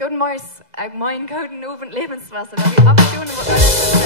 Guten Morgen, moin, guten Abend, Lebenswasser. Wenn wir abtun, was alles ist.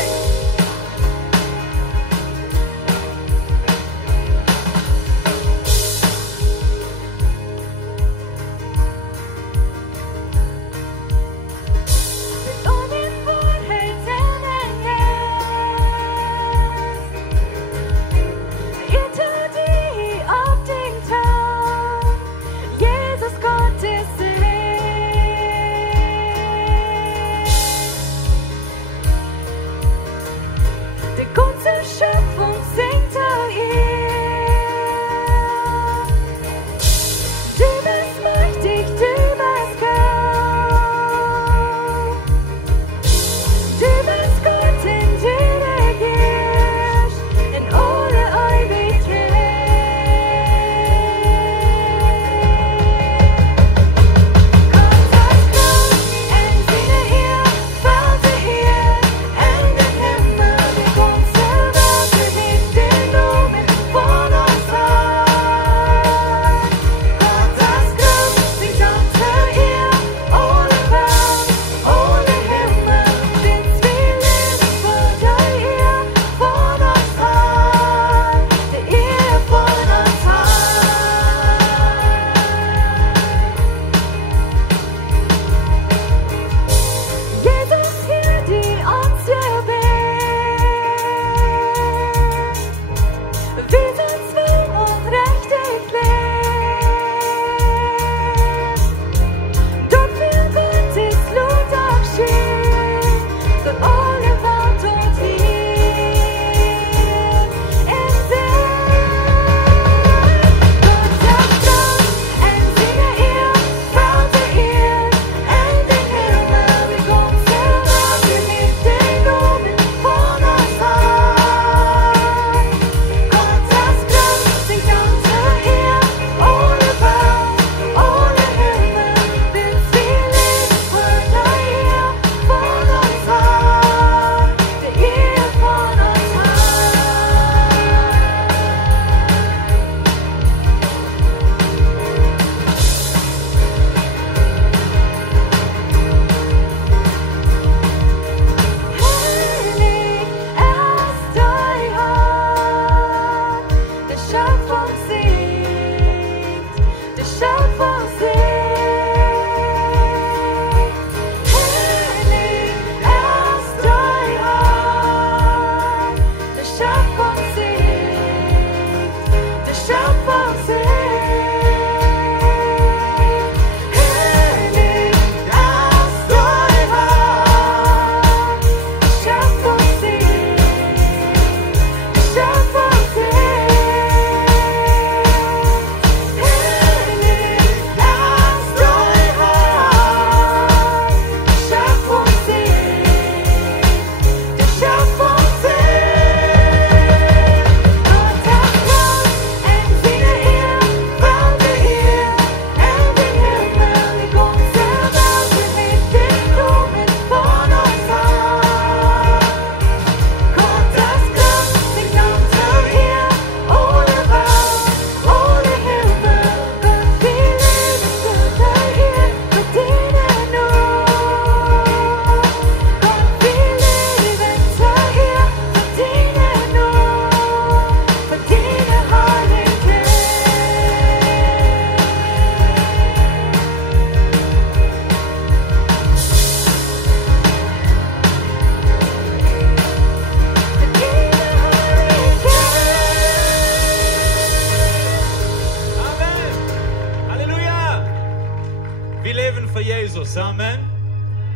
Jesus, amen.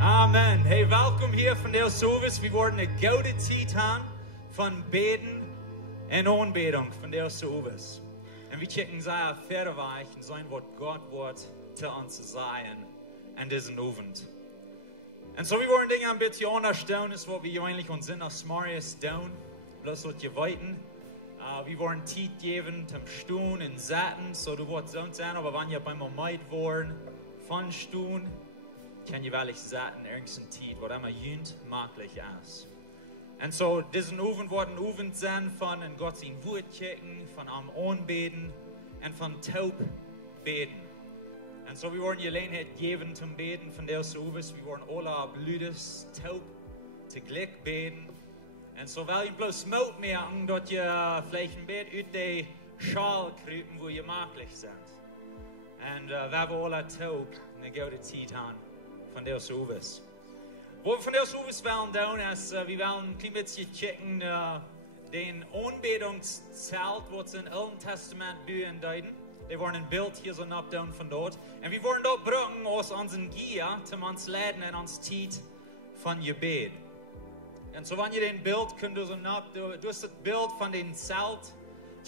Amen. Hey, welkom hier van de service. We worden een gouden tijd aan van beden en aanbeding van de service. En we checken zij verder weg en zijn wat God wordt te ons zeggen en deze avond. En zo we worden dingen een beetje anders doen, is wat we eigenlijk ons zin als Marius doen. Bloß wat je weten. We worden tijd geven zum Stehen en zitten, so du wordt zo zijn, aber wanneer je bij mij meid worden van Stehen, kan je wel eens zitten ergens een tijd, wat immer junt mogelijk is. En zo, deze avond wordt een avond zijn van en God zijn woord checken, van am aanbeden en van taub beden. En zo, we worden je gelegenheid geven zum beden van deze avond, we worden alle blüdes taub tegelijk beden. En zo wil je bloos moed merken dat je vielleicht een beetje uit de schaal kruipen, wo je mogelijk bent. En we hebben alle taub een gouden tijd aan van deze avond. Wat we van deze avond willen doen is, we willen een klein beetje checken den aanbedingszelt wat ze in het Oude Testament buien duiden. Die worden een beeld hier zo opdoen van dort. En we worden dat gebruiken als onze gier, om ons leiden en ons tijd van gebed. En zo wanneer je den beeld kunt dus het beeld van den zelt,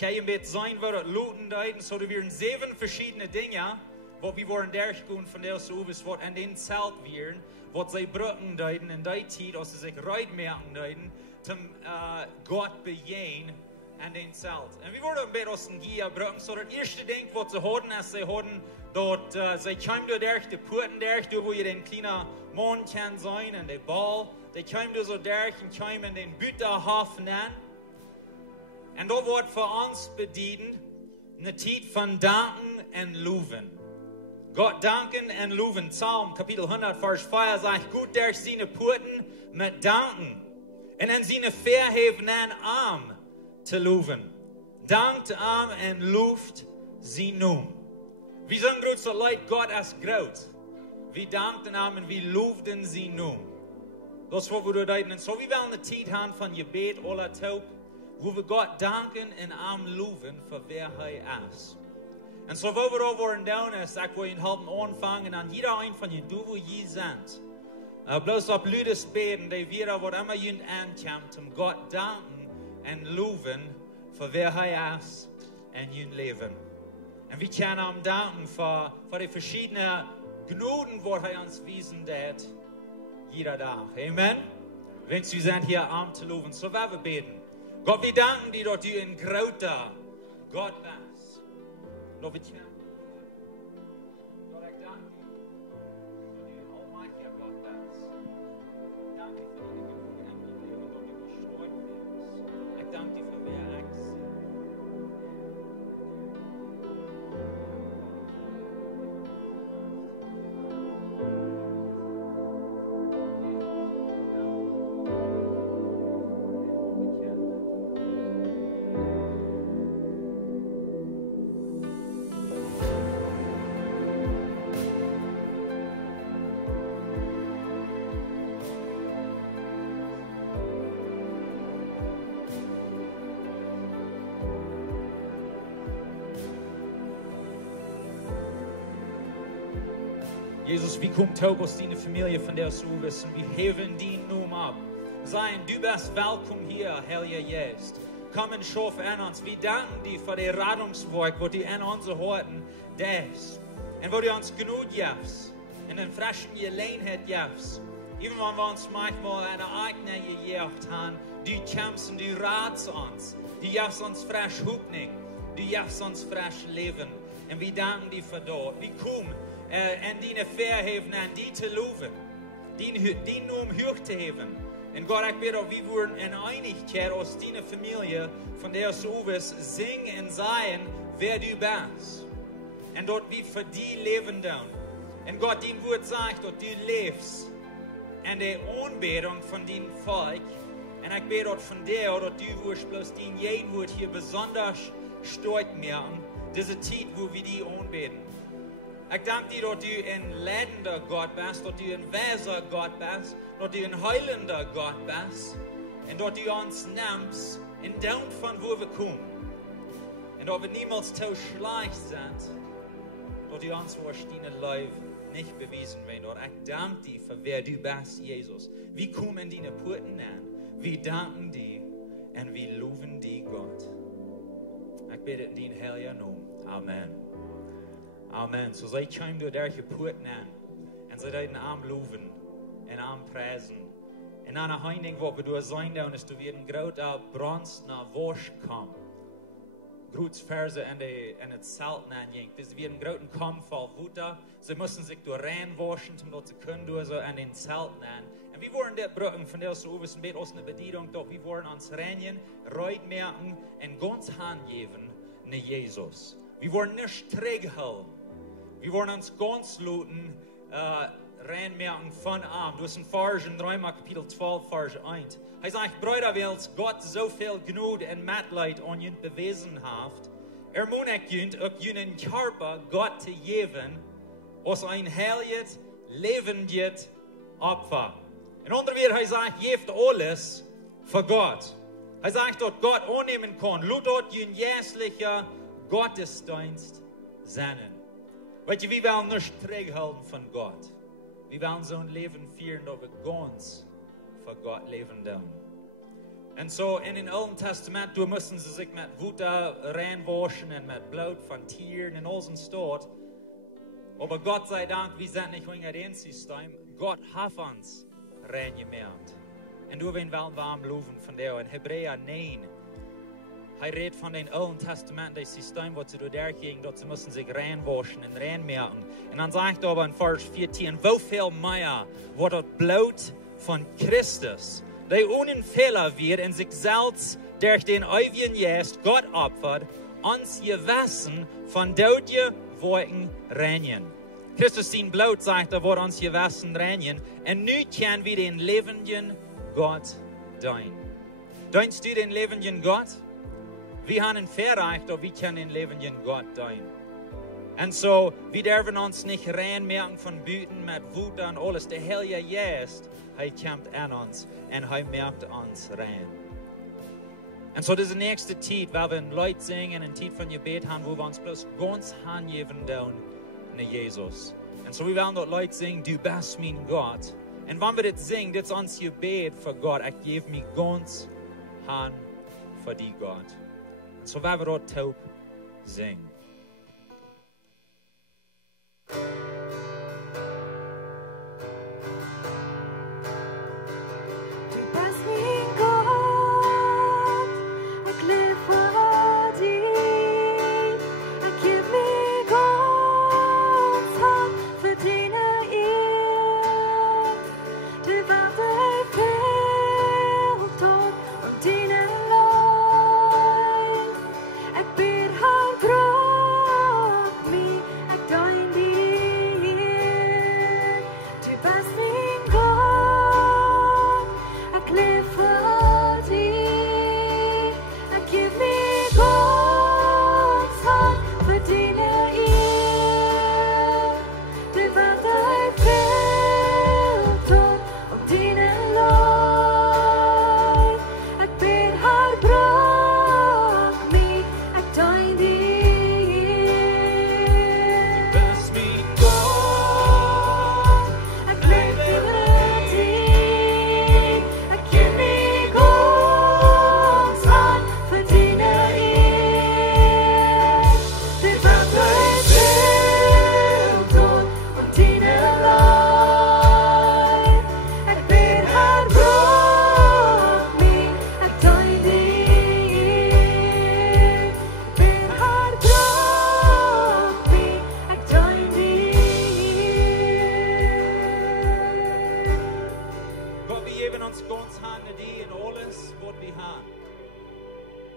kan je een beetje zijn waar het loten duiden, zo er weer 7 verschillende dingen, wat we worden derggaan van deze avond, wat in den zelt weer, wat zij brücken duiden in die tijd, als ze zich ruid merken duiden, zum God bejeen en den zelt. En we worden een beetje als een gier brücken, zo het eerste ding wat ze hadden, is ze hadden dat zij kwamen door de poorten door wo je den kleine man kan zijn en de bal. Die kwamen door zo derg en kwamen in den Bütterhafen aan. En dat wordt voor ons bediend een tijd van danken en loven. God danken en loven. Psalm kapitel 100 vers 4 zegt, goed der zijn poorten met danken. En en zijn verheven aan arm te loven. Dankt arm en looft zijn noem. Wie zijn grootste leid, God is groot. Wie dankten arm en wie loofden zijn noem. Dat is wat we doen. En zo we willen een tijd hebben van gebed, alle taub, wo we God danken en arm loven voor wie hij is. En zo wat we worden doen is, ik wil je helpen aanvangen aan jeder een van je doe wo je bent. Bloos op luides beden, die weer wat immer je aankomt, om God danken en loven voor wie hij is en je leven. En we kunnen hem danken voor de verschillende genoten, wat hij ons wiesen deed. Jeder dag. Amen. Wens u zijn hier arm te loven. Zo waar we beten. God, we danken die dat u een grote God bent. Dat we tjenen. Dat ik dank u dat u een almachtige God bent. Dank u voor die genoegen en die leven dat u gestorven bent. Ik dank u voor wie ik ben. Jesus, wie kommt ook aus deiner Familie von der Service und wir heben die Namen ab. Sein, du bist willkommen hier, Herr Jesus. Komm und schaff an uns. Wir danken dir für die Radungswerk, wo du an uns Horten das. Und wo du uns genug gibst. Und den frischen Gelegenheit gibst. Even wenn wir uns manchmal eine eigene Gejagd haben, du kommst und du ratst uns. Du gibst uns frisch Hoffnung. Du gibst uns frisch Leben. Und wir danken dir für das. Wir kommen en die verheven en die te loven. Die noem hoog te heven. En God, ik bid dat we worden in einigheid als die familie van der service zingen en zeggen wer du bent. En dat we voor die leven doen. En God, die woord zegt dat du leeft. En de aanbeding van die volk. En ik bid dat van der dat du wordt bloos die jeden woord hier besonders sterk merken. Deze tijd wo we die aanbeden. Ik dank dir dat u een leidender God bent, dat u een wijzer God bent, dat u een heilender God bent. En dat u ons neemt en doet van waar we komen. En dat we niemals te slecht zijn, dat u ons voor stenen leven. nicht bewiesen werden. Dort. Ich danke dir für wer du bist, Jesus. Wir kommen deine Porten an. Wir danken dir und wir loben dir, Gott. Ich bete in dein heiliger Namen. Amen. Amen. So sei kommen durch solche Porten an und sei deinen Arm loben und Arm preisen. En aan een heining wat we door zijn doen is dat we een grote brons naar Worsch komen. Groot verse en het zelt aanjengt. Dus we een grote kom van voeten. Ze moesten zich door rein waschen, omdat ze kunnen door zo aan den zelt aan. En we worden dit bruggen van deze overs een beetje als een bediening, doch we worden ons reinigen, ruig merken en ganz hand geven naar Jezus. We worden niet teruggehouden. We worden ons ganz loten, reinmerken von arm. Du hast in Vers in Römer Kapitel 12, Vers 1. Hij sagt, Brüder, weil Gott so viel Gnade und Mitleid an ihn bewiesen hat, ermutigt ihn, auch jenen Körper Gott zu geben, als ein heiliges, lebendiges Opfer. In anderen Worten, hij sagt, geeft alles für Gott. Hij sagt, dass Gott annehmen kann. Laat dort ein jährlicher Gottesdienst sein. Weet je, wir wollen nicht terughalten von Gott. Wir wollen so ein Leben führen, dass wir ganz für Gott leben dürfen. Und so in dem Alten Testament, da müssen sie sich mit Wutter reinwaschen und mit Blut von Tieren und alles dort. Aber Gott sei Dank, wir sind nicht in dem System. Gott hat uns reingemerkt. Und du wollen warm loben von der. In Hebräer 9, hij redt van den Alten Testament, das System, was sie da ging, dass sie müssen sich reinwaschen und reinmerken. Und dann sagt er aber in Vers 14, wo viel mehr wird das Blut von Christus, der ohne Fehler wird und sich selbst durch den ewigen Geist Gott opfert, uns Gewissen von Tode Wolken reinigen. Christus sein Blut, sagt er, wird uns Gewissen reinigen. Und nun können wir den lebenden Gott dienen. Dienst du den lebenden Gott? Wir haben verreicht, aber wir können den lebenden Gott dienen. Und so, wir dürfen uns nicht reinmerken von Büten mit Wut und alles. Der Heilige Geist, er kommt an uns und er merkt uns rein. Und so, diese nächste Zeit, weil wir ein Lied singen, eine Zeit von Gebet haben, wo wir uns bloß ganz hingeben dürfen nach Jesus. Und so, wir werden dort Lied singen, du bist mein Gott. Und wenn wir das singen, das ist uns Gebet für Gott. Ich gebe mich ganz hin für die Gott. So werden wir dort taub singen.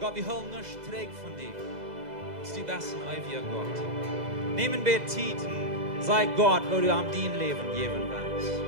Gott, wir holen nicht zurück von dir. Das ist die beste ewiger Gott. Nehmen wir Zeit und sei Gott, wo du am dein Leben geben willst.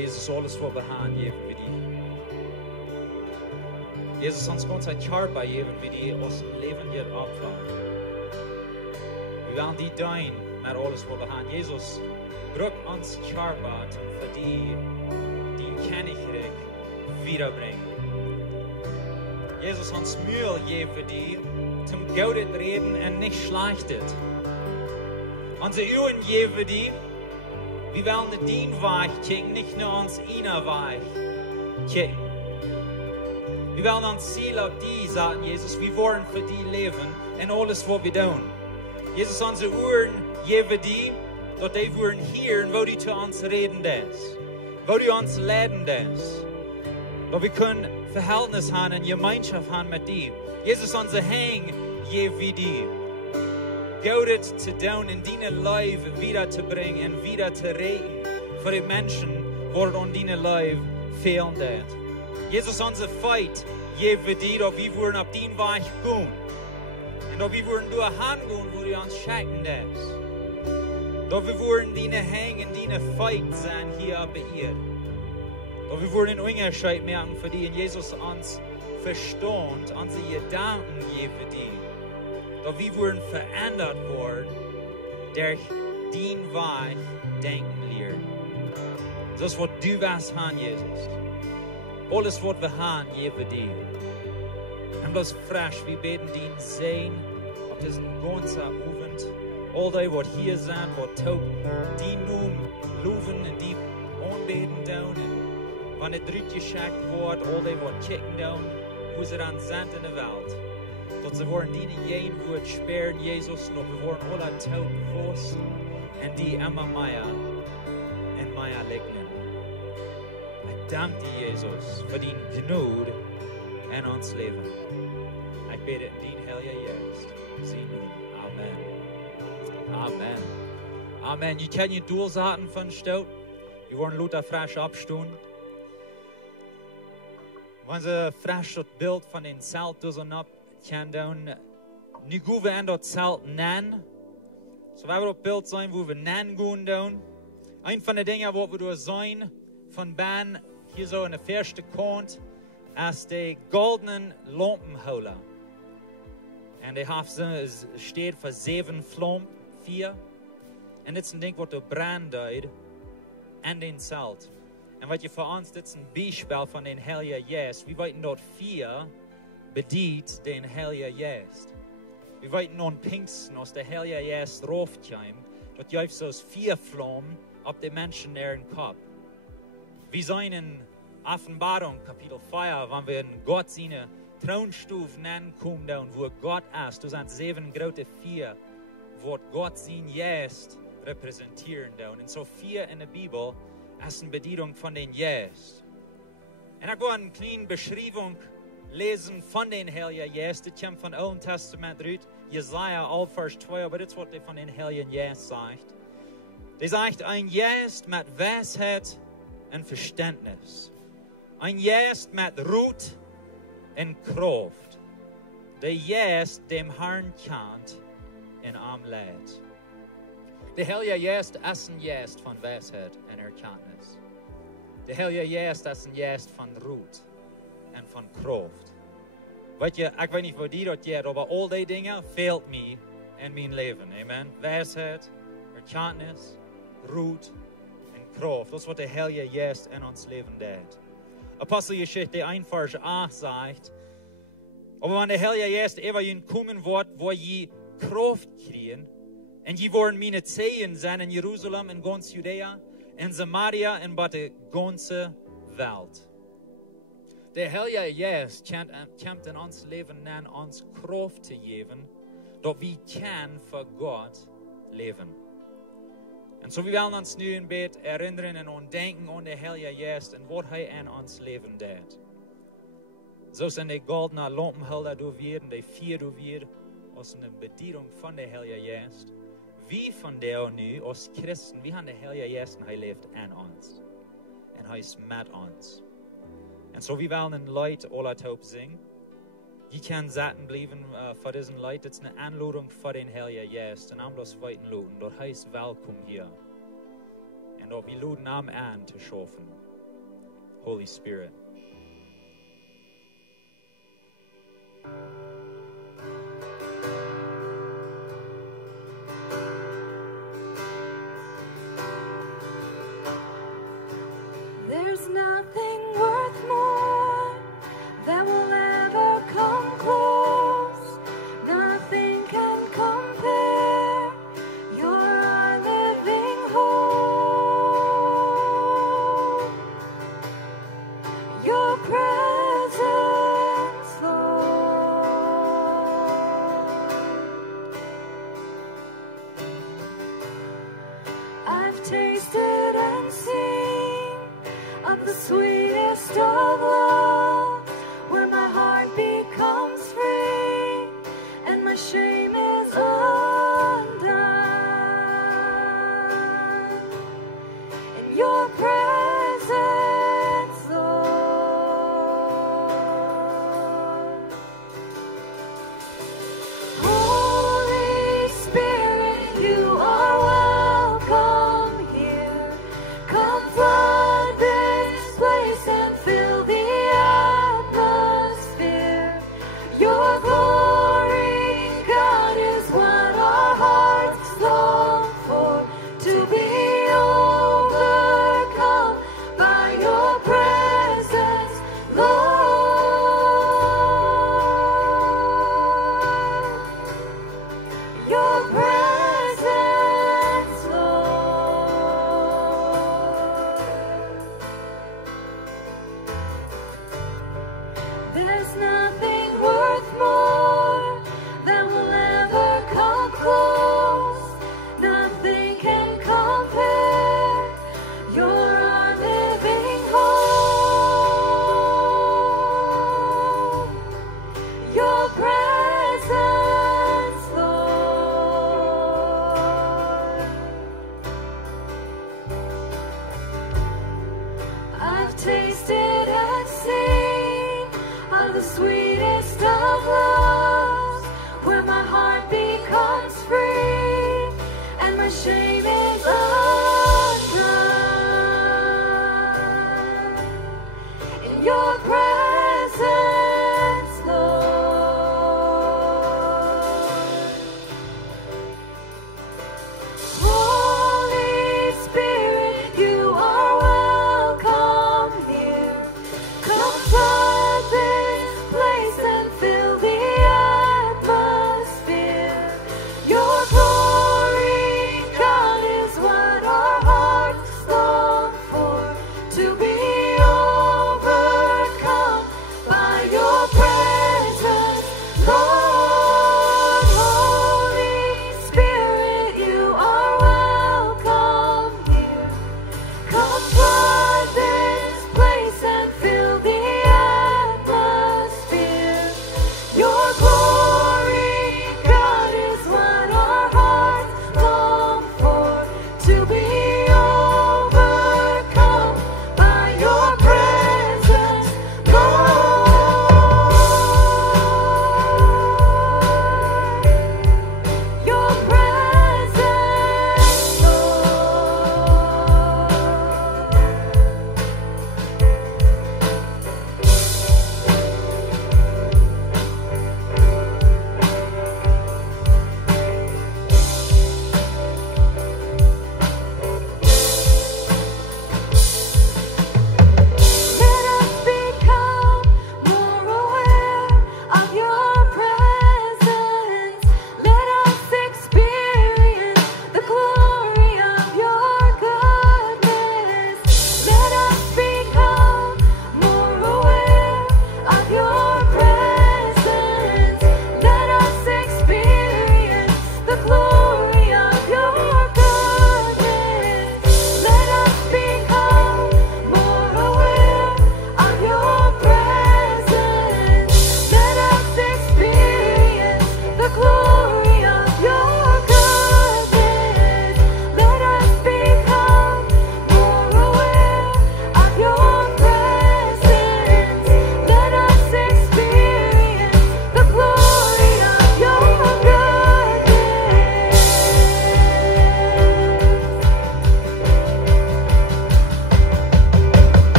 Jesus, alles wat we gaan, geven we die. Jesus, ons ganze Körper geben wir die aus dem Leben hier abfallen. Wir wollen die dein mit alles, was wir haben. Jesus, brück uns Körper für die Königreich wiederbringen. Jesus, uns Mühe geben wir die, zum Gutes reden und nicht schlechtet. Unsere Uhren geben wir die, wir wollen den Dienweich kicken, nicht nur uns Innerweich kicken. Wir wollen uns Ziel auf die sagen, Jesus, wir wollen für die leben und alles, was wir tun. Jesus, unsere Ohren geben die, dass die wollen hören, wo die zu uns reden das, wo die uns leiden das. Dass wir können Verhältnis haben und Gemeinschaft haben mit die. Jesus, unsere Hänge geben wir die. Gutes zu tun und deine Leben wiederzubringen und wieder zu reden für die Menschen, die an deine Leben fehlen. Jesus, unser Fight, geben wir dir, dass wir wollen auf den Weg gehen. Und dass wir wollen durch hingehen, wo du uns schicken darfst. Dass wir wollen deine Hänge und deine Fight sein hier auf der Erde. Dass wir wollen einen Unterschied merken für die, und Jesus uns verstand, unsere Gedanken geben dir. Dass wir wollen verändert worden, durch den Weg denken lernen. Das ist, was du was haben, Jesus. Alles, was wir haben, geben dir. Und bloß frisch, wir beten den Segen auf diesen ganzen Abend. All die, was hier sind, was taub, die nun loben und die anbeten down. Und wenn es drüber geschickt wird, all die, was kicken down, wo sie dann sind in der Welt. Dass sie wollen die jeden Wort sperren, Jesus, noch wir wollen alle taub wachsen und die immer mehr und mehr legnen. Ich danke dir, Jesus, für die Gnade in uns Leben. Ich bete in den Heiligen Geist. Sieh nun. Amen. Amen. Amen. Je kent je doelzaten van stout. Je worden Luther frisch abstehen. Wenn sie frisch das Bild von den Zelt dozen ab, kann dann nu gaan we in dat Zelt nennen. So wir das Bild sein, wo wir nennen gehen dann. Ein von den Dingen, wo wir da sein, von Ben, hier so in der ersten Kant, ist die goldenen Lampenholer. Und die steht für 7 Flammen, 4. Und das ist ein Ding, was da brennt in den Zelt. Und was ihr für uns, das ist ein Beispiel von den Heiligen Geist. Wir wollten dort 4 bedient den Heiligen Geist. Wir wollten an Pfingsten, als der Heilige Geist raufkam, dort gibt es 4 Flammen auf den Menschen in ihren Kopf. Wir sind in Offenbarung, Kapitel 4, wenn wir in Gott seine Thronstufe nennen kommen, wo Gott ist. Das sind 7 große 4, wo Gott sein Geist repräsentieren. Und so 4 in der Bibel ist eine Bedienung von den Geist. Und ich will eine kleine Beschreibung lesen von den Heiligen Geist. Das kommt von Alten Testament raus. Jesaja 11, Vers 2, aber das ist, was er von den Heiligen Geist sagt. Er sagt, ein Geist mit Weisheit und Verständnis. Ein Geist mit Ruhe und Kraft. Der Geist, dem Herrn kennt und am Leid. Der Heilige Geist ist ein Geist von Weisheit und Erkenntnis. Der Heilige Geist ist ein Geist von Ruhe und von Kraft. Weet je, ik weet niet wat die dat gaat, aber all die dingen fehlt mir in mijn leven. Amen. Weisheid, Erkenntnis, Ruhe und Kraft. Das ist, was der Heilige Geist in ons leven deed. Apostelgeschichte 1, Vers 8 sagt, aber wenn der Heilige Geist über kommen wird, wo je Kraft kriegen, und je worden meine Zehen sein in Jerusalem, in ganz Judäa, in Samaria, in der ganzen Welt. Der Heilige Geist kommt in ons Leben an, uns Kraft zu geben, dass wir für Gott leben. Und so wir wollen uns nu in Bett erinnern und denken an den Heiligen Geist und was er in uns Leben tut. So sind die goldenen Lampenhölder du werden, die 4 du werden, aus einer Bedienung von der Heiligen Geist. Wie von der nu, als Christen, wir haben den Heiligen Geist und er lebt in uns. Und er ist mit uns. Und so wir wollen ein Lied alle taub singen. Je kann satten bleiben für diesen Lied. Das ist eine Anladung für den Heiligen Geist. Und am das weiten Luden. Dort heißt Willkommen hier. Und auch wir luden am an zu schaffen. Holy Spirit. There's nothing worth more that will ever come close. Nothing can compare. You're our living hope. Your presence, Lord. I've tasted and seen of the sweetest of love, where my heart becomes free and my shame is undone. In your presence, Lord. Holy Spirit, you are welcome here. Come flood this place and fill the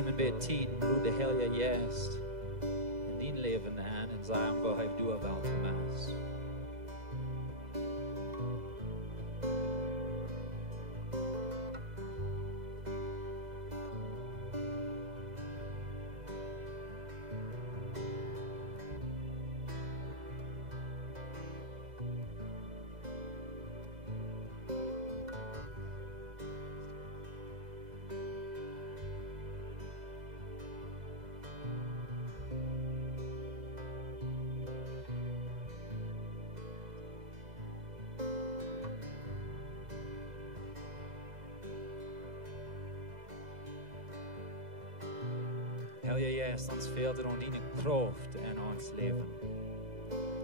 Neem een beetje tijd hoe de Heilige Geest in dein leven aan en zeggen wat heeft du wel voor ons. Heilige Geest, ons verder om die kracht in ons leven.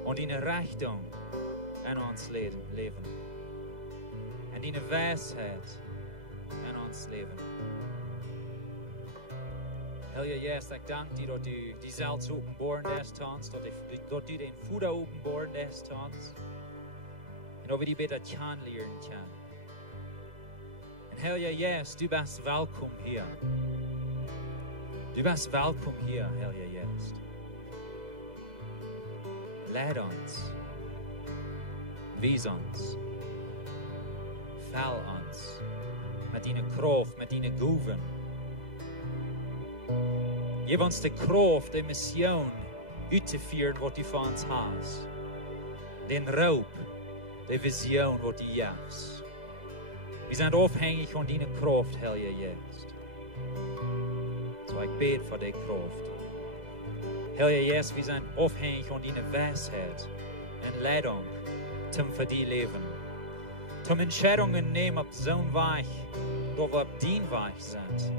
Om die rijkdom in ons leven. En die wijsheid in ons leven. Heilige Geest, ik dank je dat u die zelfs openbaren des tans, dat u den voeder openbaren des tans. En dat we die beter kan leren kan. En Heilige Geest, du bist welkom hier. Du bist welkom hier, Heilige Geest. Leid ons. Wijs ons. Vel ons. Met die kracht, met die goeven. Geef ons de kracht, de mission uit te vieren wat u van ons has. Den roep, de vision wat u geeft. We zijn afhankelijk van die kracht, Heilige Geest. So ik bid voor die kracht. Heilige Geest, we zijn afhankelijk van die wijsheid en leiding zum voor die leven. Zum Entscheidungen nemen op zo'n weg, dat we op die weg zijn.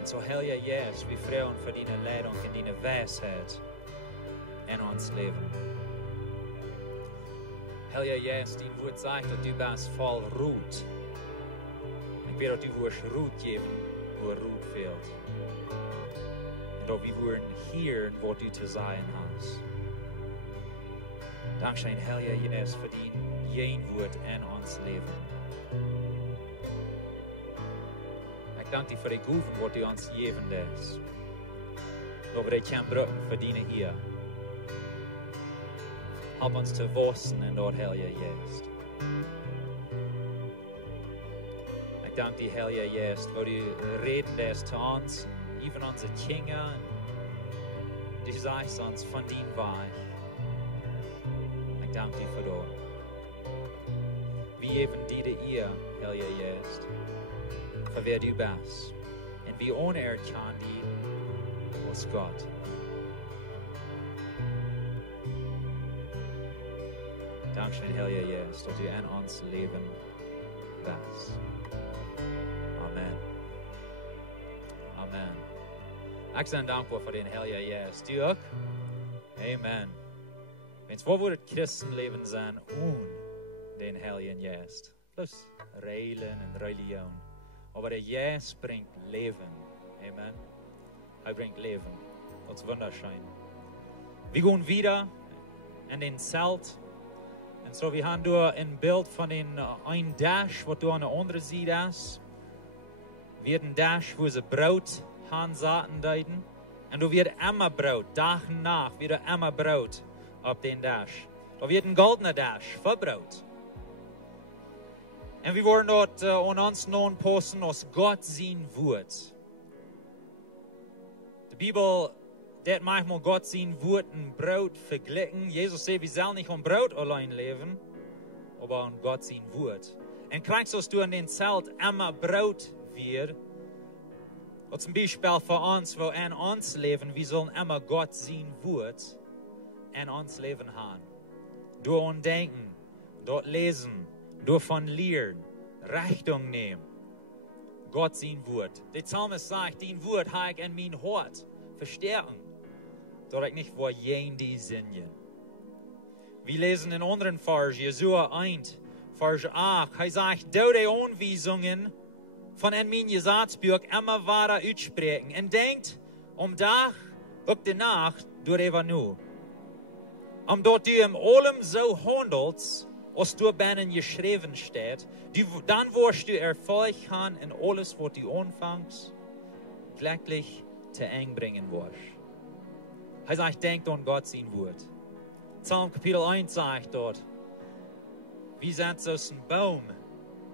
En so Heilige Geest, we vragen voor die leiding en die wijsheid in ons leven. Heilige Geest, die woord zegt dat u best vol roet. Ik weet dat u woord roet geven. Wo roet fehlt. En dat we worden hier wat u te zeggen has. Dankzij Heilige Geest voor die geen woord in ons leven. Ik dank u voor de goeven wat u ons geven is. Dat we dit kunnen brukken verdienen hier. Help ons te wassen in dat Heilige Geest. Dank die Heilige Geest, wo du reden des zu uns, even onze Kinder, du sagst uns von deinem Weg. Ich danke dir für das. Wir geben dir die Heilige Geest, für wer du bist. Und wir anerkennen dich als Gott. Dankeschön, Heilige Geest, dass du in uns leben bist. Amen. Amen. Ik ben dankbaar voor de Heilige Geest. Du ook? Amen. Wens wat wordt het christenleven zijn ohne den Heiligen Geest? Plus reilen en religion. Aber der Geest bringt Leben. Amen. Hij bringt Leben. Dat is wunderschön. Wir gehen wieder in den Zelt. Und so, wir haben da ein Bild von ein Dash, was du an der anderen Seite hast. Wir haben ein Dash, wo sie Brot haben saten deuten. Und du wird immer Brot, Tag und Nacht, wird immer Brot auf den Dash. Da wird ein goldener Dash für Brot. Und wir wollen dort an uns nun posten, als Gott sein Wort. Die Bibel, dat manchmal Gott sein Wort und Brot verglichen. Jesus sagt, wir sollen nicht Brot allein leben, aber an Gott sein Wort. Und kriegst du in den Zelt immer Brot wird, und zum Beispiel für uns, wo in uns leben, wir sollen immer Gott sein Wort in uns leben haben. Durch denken, dort lesen, durch von lernen, Richtung nehmen. Gott sein Wort. Der Psalmist sagt, dein Wort habe ich in mein Hort verstärken, dass ich nicht vor jen die singen. Wir lesen in anderen Vers, Jesua 1, Vers 8, er sagt, du die Anweisungen von in mein Gesetzbuch immer weiter aussprechen und denkt Dag op de Nacht door even nu. Omdat u in allem zo handelt, als du binnen geschreven staat, dan wirst du erfolg gaan in alles wat du anfängst glücklich zu eng bringen wirst. Er sagt, denkt an Gott sein Wort. Psalm Kapitel 1 sagt dort, wie sind so ein Baum,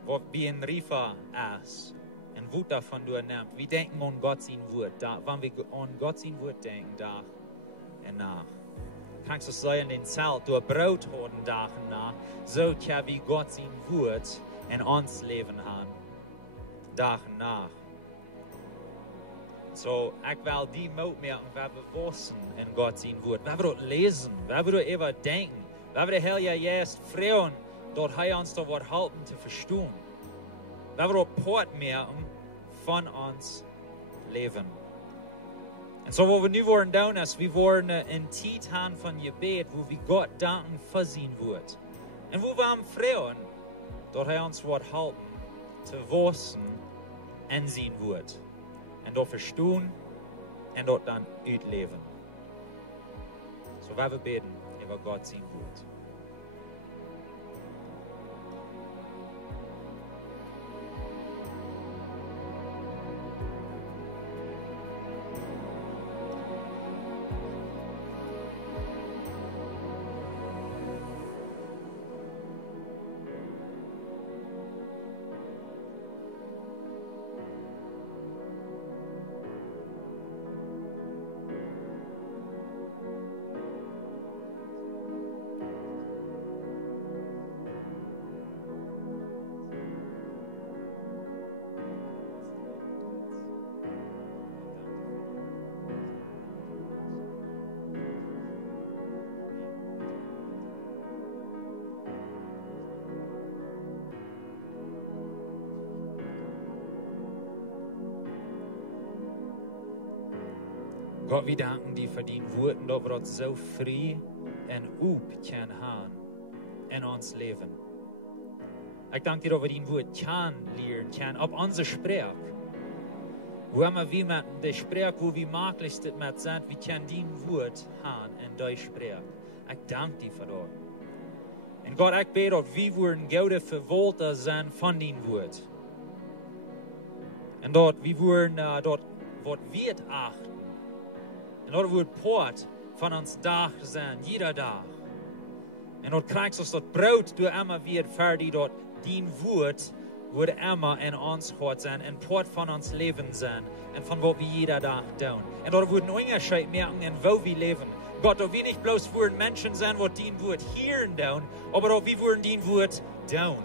wo wie ein Riefer ist, ein Wut davon du nimmst. Wir denken an Gott sein Wort, wenn wir an Gott sein Wort denken, Tag und Nacht. Kannst du sagen, den Zelt, du Brot haben, Tag und Nacht, so kann wie Gott sein Wort in uns leben haben, Tag und Nacht. So, ich will die Mut merken, wenn wir wissen in Gott sein Wort, wenn wir dort lesen, wenn wir dort immer denken, wenn wir der Herr jetzt freuen, dort er uns da was halten zu verstehen. Wenn wir dort Port merken von uns leben. Und so, wo wir nu wollen tun, ist, wir wollen in Zeit haben von Gebet, wo wir Gott danken für sein Wort. Und wo wir am freuen, dort er uns was halten zu wissen in sein Wort. Und dort verstehen und dort dann uitleben. So, wenn wir beten über Gott sein Wort. Gott, wir danken dir für deine Worte, dass wir das so frei und up können haben in uns Leben. Ich danke dir, dass wir deine Worte können lernen können, auf unser Sprech. Wo immer wir mit dem Sprech, wo wir möglichst mit sind, wir können deine Worte haben in dein Sprech. Ich danke dir für das. Und Gott, ich bete, dass wir wollen gute Verwalter sein von deinen Worten. Und dort, wir wollen dort, was wir achten. Und dort wird Port von uns Tag sein, jeder Tag. Und dort kriegst du das Brot, du immer wird fertig, dort dein Wort wird immer in uns Hort sein, und Port von uns Leben sein, und von wo wir jeder Tag tun. Und dort wird ein Unterschied merken, in wo wir leben. Gott, dass wir nicht bloß wollen Menschen sein, die dein Wort hören tun, aber auch wir wollen dein Wort tun.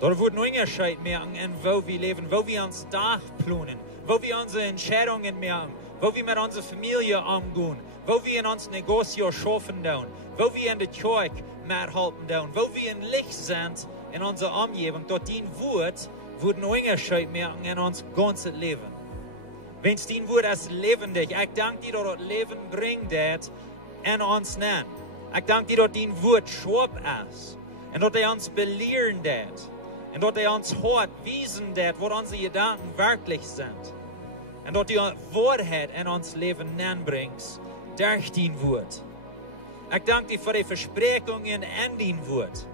Dort wird ein Unterschied merken, in wo wir leben, wo wir uns Tag planen, wo wir unsere Entscheidungen merken, wo wir mit unserer Familie umgehen, wo wir in uns Negozio schaffen tun, wo wir in der Kirche mithalten tun, wo wir in Licht sind in unserer Umgebung, dort dein Wort wird einen Unterschied merken in uns ganzes Leben. Wenn es dein Wort ist lebendig, ich danke dir, dass das Leben bringt das in uns nennen. Ich danke dir, dass dein Wort scharf ist und dass er uns belehren das und dass er uns hört, wiesen das, wo unsere Gedanken wirklich sind. Und dass die Wahrheit in uns Leben bringst, durch dein Wort. Ich danke dir für die Versprechungen in dein Wort.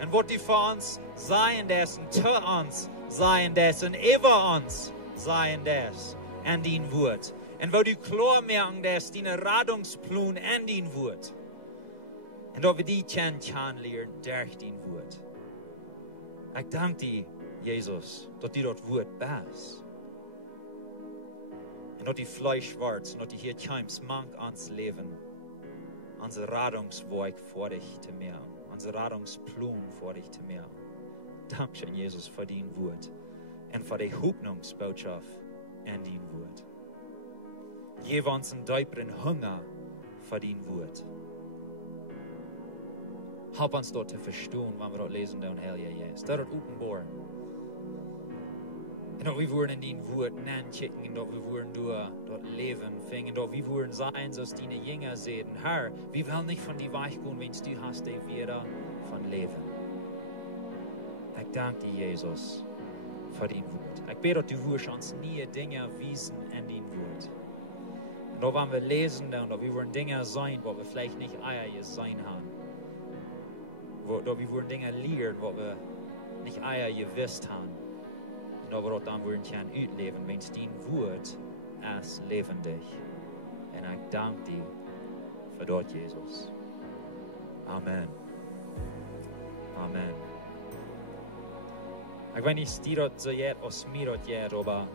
Und was die für uns sein dessen, zu uns sein dessen, über uns sein dessen, in dein Wort. Und wo du klar merken, dass deine Radungsplan in dein Wort. Und dass wir die kennenlernen durch dein Wort. Ich danke dir, Jesus, dass du das Wort bist. Und dass die Fleisch wird, und dass die hier keins mank ans Leben, unser Radungsweg vor dich zu mehr, unser Radungsplan vor dich zu mehr. Dankeschön, Jesus, für dein Wort und für die Hoffnungsbotschaft in dein Wort. Gib uns einen deuperen Hunger für dein Wort. Help uns dort zu verstehen, wenn wir dort lesen, dann Herr Jesus. Dort offenbaren. Und dass wir wollen in dein Wort nachchecken, und dass wir wollen dort leben fingen, dass wir wollen sein, so dass deine Jünger sehen, Herr, wir wollen nicht von dir weichgehen, wenn du hast, die wieder von Leben. Ich danke dir, Jesus, für dein Wort. Ich bete, dass du wirst uns nie Dinge wiesen in dein Wort. Und da wollen wir lesen, dann, dass wir wollen Dinge sein, wo wir vielleicht nicht Eier sein haben. Da wir wollen Dinge lernen, wo wir nicht Eier gewusst haben. Und dat we dat dan willen gaan uitleven. Want die woord is levendig. En ik dank die voor dat, Jezus. Amen. Amen. Ik weet niet die dat zo jet als mij dat jet, maar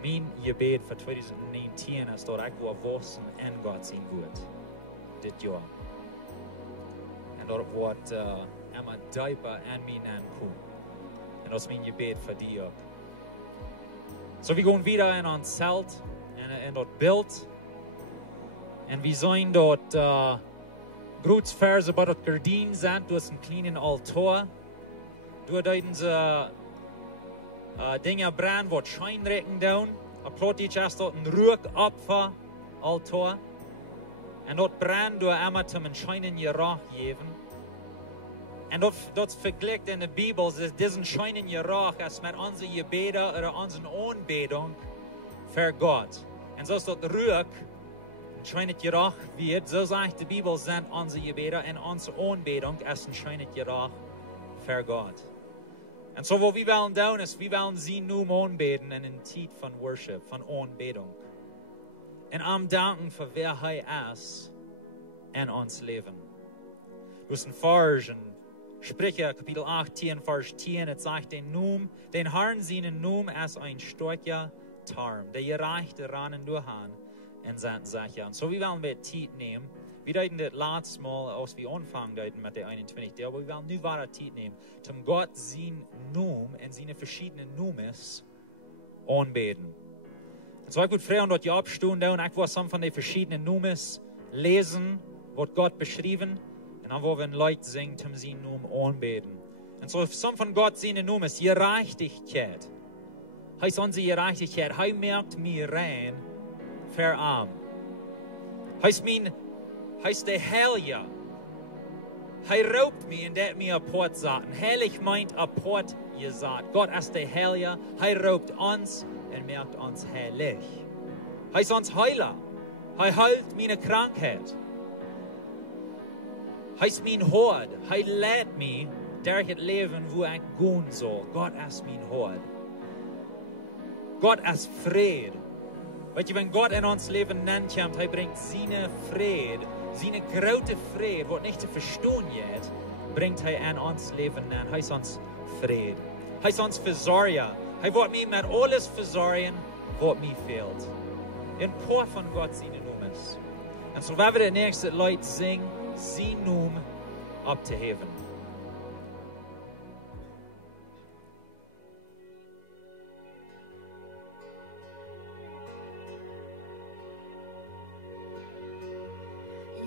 mijn gebed voor 2019 is dat ik wil wassen en God zijn woord. Dit jaar. En dat wordt immer dieper en mijn aankomen. En dat is mijn gebed voor die ook. So we gaan wieder in ons Zelt en dat beeld. En we zijn dat groot verse bij dat gardien zijn. Du hast een kleinen altaar. Du deuten ze dingen branden wat schijnrekken doen. Een plotje is dat een rookopfer altaar. En dat brandt door immer zum een schijnende rook geven. En dat vergelijkt in de Bijbel, is diesen schijnende rook als met onze gebeden of onze aanbeding voor God. En zoals dat rook een schijnende rook wird, zo zegt de Bijbel, zijn onze gebeden en onze aanbeding als een schijnende rook voor God. En zo wat we willen doen is, we willen zien nu aanbeden in een tijd van worship, van aanbeding. En am danken voor wie hij is in ons leven. Dus een vers in Sprüche, Kapitel 18, Vers 10, het zegt, den Herrn zijn Noem als een sterker Tarm, der gereichte Ranen doorgaan en zijn Sachen. So, we willen weer tijd nemen. We deuten dit laatste Mal, als we anfangen deuten met de 21, aber we willen nu weer tijd nemen, om God zijn Noem en zijn verschiedene Noemes aanbeden. En so, ik wil vragen dat je opstoen doen, ik wil some van de verschiedene Noemes lezen, wat God beschreven. En dan wollen we een Lied zingen, om zijn Noem aanbeden. En so, some van God zijn Noem is gerechtigheid. Hij is onze gerechtigheid. Hij merkt mij rein verarm. Hij is de Heilige. Hij roopt mij en dat mij apart zat. En heilig meint apart gezet. God is de Heilige. Hij roopt ons en merkt ons heilig. Hij is ons Heiler. Hij heilt mijn krankheid. Hij is mijn Hort. Hij leidt mij door het leven waar ik gaan zal. God is mijn Hort. God is vrede. Weet je, wenn God in ons leven nennt, hij brengt zijn vrede, zijn grote vrede, wat niet te verstaan is, brengt hij in ons leven aan. Hij is ons vrede. Hij is ons verzorger. Hij wordt mij met alles verzorgen wat mij fehlt. Een paar van God zijn noem is. En zo we de nächste Leute zingen, zijn noem op te heffen.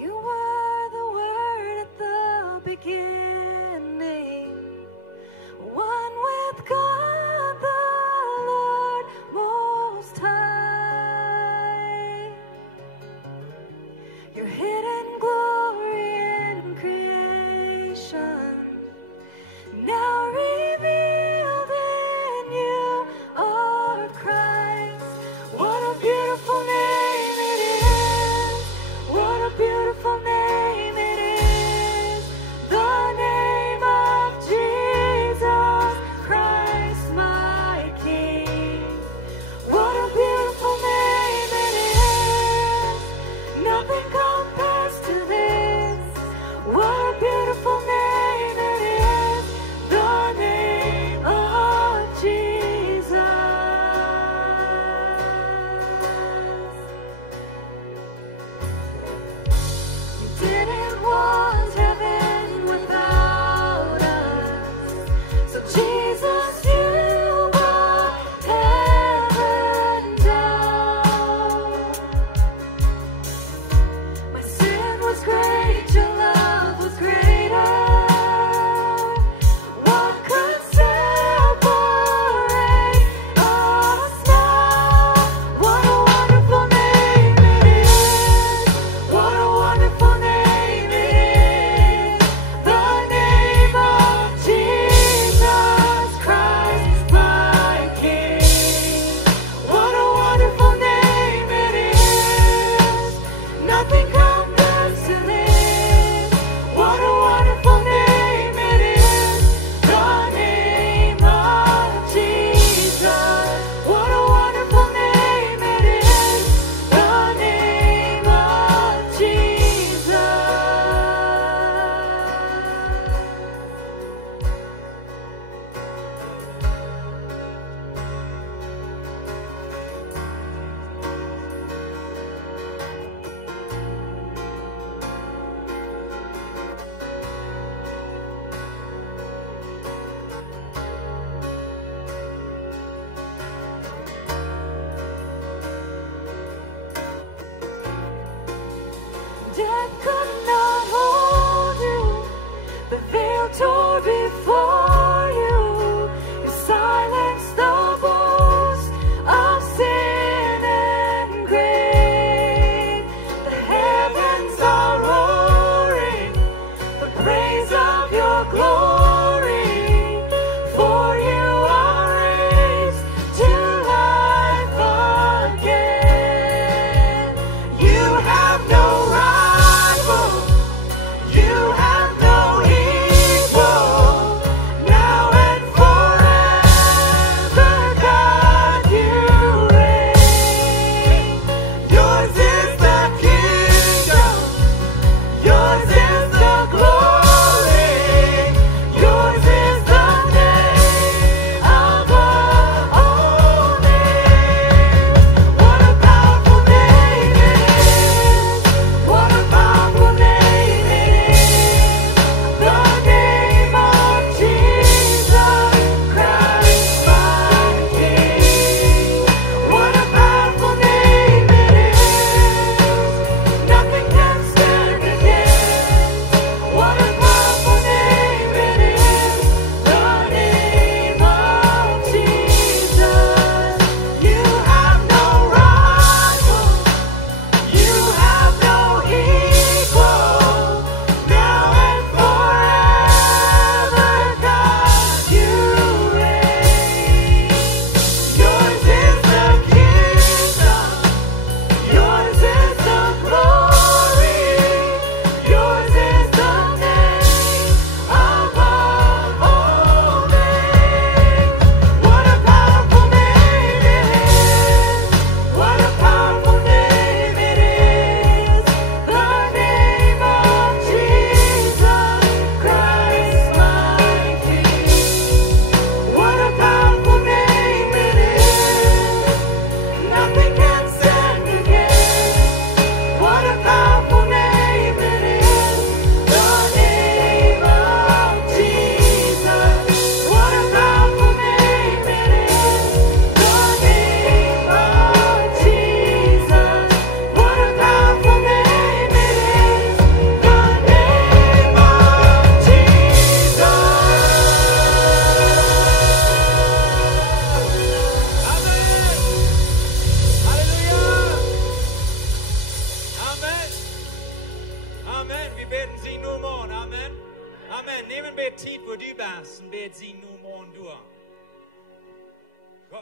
You were the Word at the beginning, one with God the Lord Most High. Your hidden glory in creation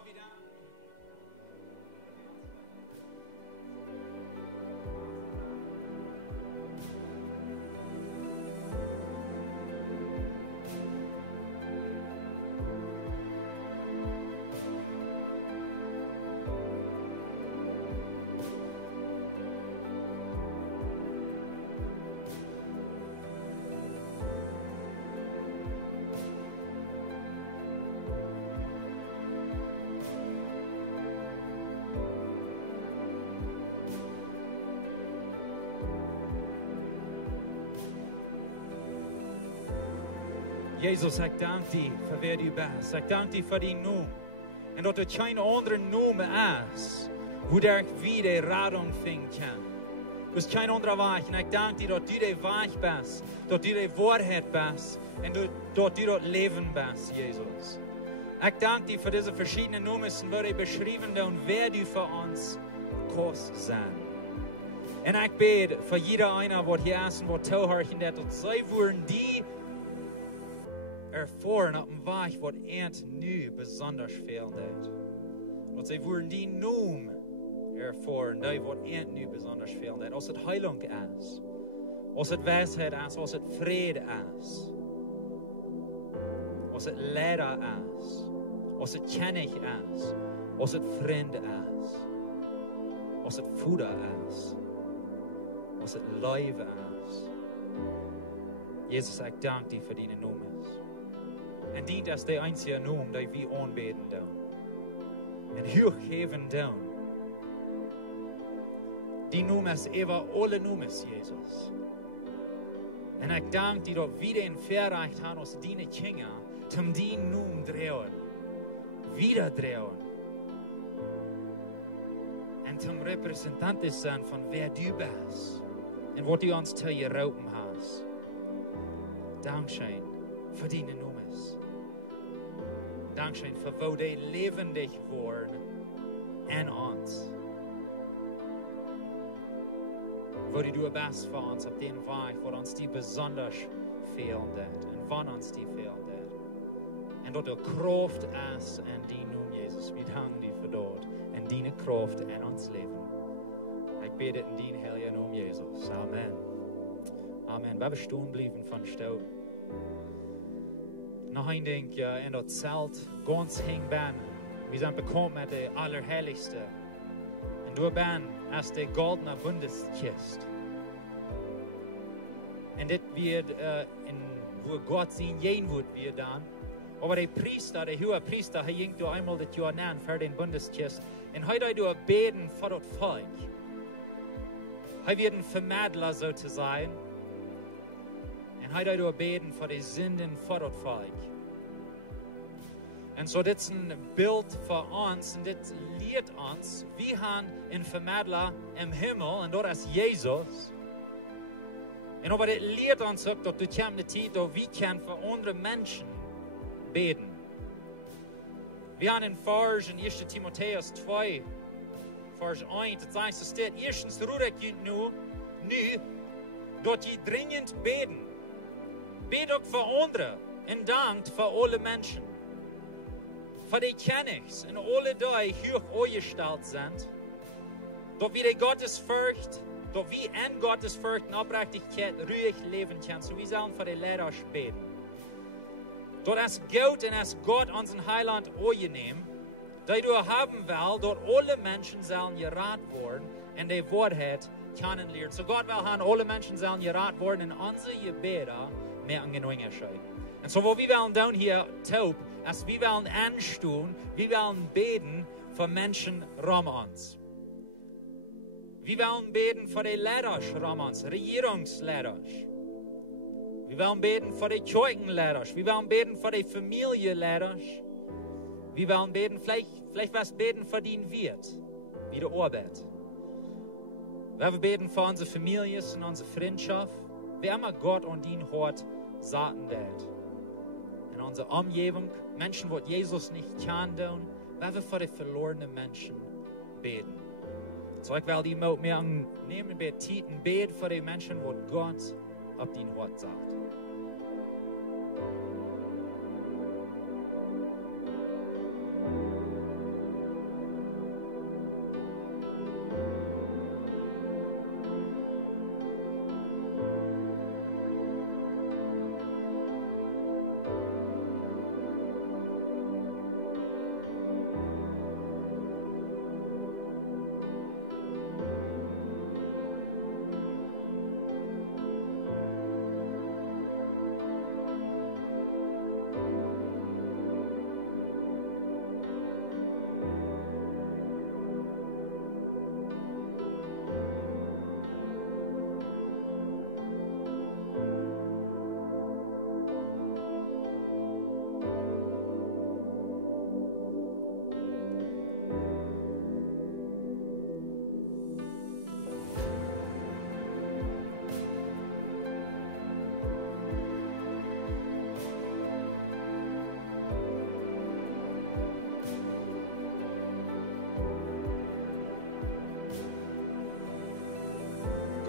wie danken. Jezus, ik dank die voor wie u bent. Ik dank die voor die noem. En dat er geen andere noem is, hoe daar wie de raad ontving kan. Dus geen andere weg. En ik dank die dat u de weg bent. Dat u de waarheid bent. En dat u dat leven bent, Jezus. Ik dank die voor deze verschillende noemen waar u beschreven doen, wer u voor ons kost zijn. En ik bid voor jeder einer, wat hier is en wat toehorchen, dat zij worden die ervoeren op een weg wat eind nu besonders veel deed. Dat zij worden die noem ervoeren, dat wat eind nu besonders veel deed. Als het heilig is, als het wijsheid is, als het vrede is, als het leider is, als het kennis is, als het vriend is, als het voeder is, als het leven is. Jezus, ik dank die voor die noem is. En dient als de einzige noem die we aanbeden doen. En hooggeven doen. Die noem is over alle noemes, Jezus. En ik dank die dat we den verrecht hebben als die kinderen, om die noem draaien. Wieder draaien. En om representanten zijn van wer du bent. En wat u ons te je roepen hebt. Dankzij voor die noemes. Dankzij voor wo die levendig worden en ons. Wo die du best voor ons op den weg, voor ons die besonders veel deed. En van ons die veel deed. En dat er kracht is en die noem Jezus. We danken die voor dat. En die kracht in ons leven. Ik bid het in die heilige naam Jezus. Amen. Amen. We hebben staan blijven van stil. Nog een ding in dat zelt ganz ging ben. We zijn bekend met de Allerheiligste. En door ben als de goldene Bundeskist. En dit wird in wo Gott zien jeen wordt weer dan. Aber de priester, de hohe priester, hij ging door eenmaal dit jaar na voor den Bundeskist. En hij deed door beden voor dat volk. Hij werd een vermittler zo te zijn. En hij deed door beden voor de zinden voor dat volk. En zo dit is een beeld voor ons. En dit leert ons. We gaan een vermittler in hemel. En dat is Jezus. En aber dit leert ons ook dat er komt de tijd dat we kunnen voor andere mensen beden. We gaan in Vers in 1 Timotheus 2, Vers 1, het zegt, er staat, eerstens roer ik je nu, dat je dringend beden. Bid ook voor anderen en dankt voor alle mensen. Voor die kennis en alle die hoog uitgesteld zijn. Dat we de Gottesfurcht, dat we in Gottesfurcht en oprechtigheid ruhig leven kunnen. So we zullen voor de leiders beden. Dat als Gott en als Gott onze Heiland aanneemt, dat du haben will, dat alle mensen zullen geraad worden en de waarheid kennen leren. So Gott will haben, alle mensen zullen geraad worden en onze gebeden meer angenommen zijn. En so wat we willen doen hier taub, als we willen aanstaan, we willen beden voor mensen rond ons. We willen beden voor de leiders rond ons, regeringsleiders. We willen beden voor de kerkenleiders. We willen beden voor de familieleiders. We willen beden, vielleicht was beden voor die Wirt, wie de Arbeit. We willen beden voor onze families en onze vriendschaft. Wie immer Gott und die Hort zaten deed. In onze omgeving, mensen wat Jezus niet kan doen, we willen voor de verlorene mensen beden. So ik wil die moed meer nemen bij tijd en beden voor de mensen wat God op die Hort zegt.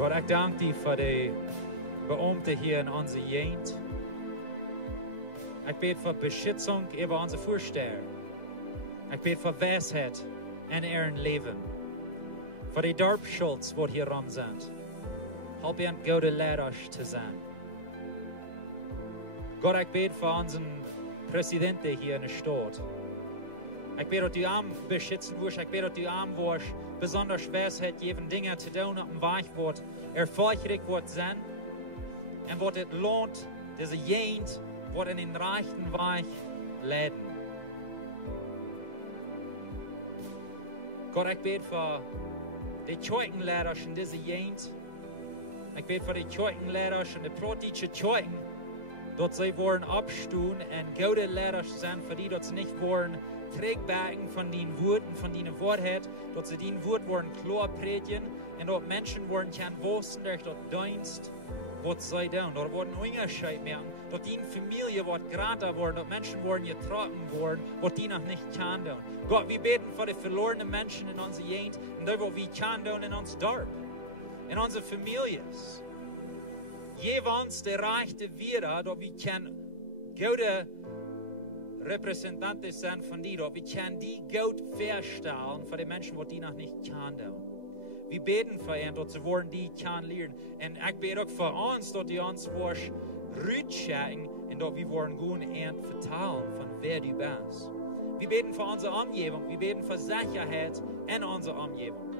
Gott, ich danke dir für die Beamte hier in unser Jent. Ich bete für Beschützung über unsere Vorsteher. Ich bete für Weisheit in ihrem Leben. Für die Dorfschulz, die hier rum sind. Help ihnen gute Lehrer zu sein. Gott, ich bete für unseren Präsidenten hier in der Stadt. Ich bete, dass du ihn beschützen wirst. Ich bete, dass du ihn wirst besonders Weisheit geben, Dinge zu tun, auf dem Weg wird erfolgreich wird sein. Und wird es lohnt, diese Jent wird in den reichen Weg leiden. Gott, ich bete für die Zeugenlehrer in dieser Jent. Ich bete für die Zeugenlehrer und die protische Zeugen, dass sie wollen abstehen und gute Lehrer sein, für die, dass sie nicht wollen Trägbacken von den Worten, von den Wahrheit, dass sie den Wort wollen klar predigen und dass Menschen wollen kein Wissen durch das Dienst, was sie tun. Dort wollen Unterschied merken, dass die Familie wird grater worden, dass Menschen wollen getragen worden, was die noch nicht kann tun. Gott, wir beten für die verlorenen Menschen in unserer Jent und das, was wir kann tun in unserem Dorf, in unseren Familien. Jeweils der reichte wieder, dass wir können gute Repräsentanten sein von dir, dass wir können die gut verstellen für die Menschen, die noch nicht kennen. Wir beten für ihn, dass sie wollen die kennenlernen. Und ich bete auch für uns, dass die uns rütschägen und dass wir wollen gehen und vertellen von wer du bist. Wir beten für unsere Umgebung, wir beten für Sicherheit in unserer Umgebung.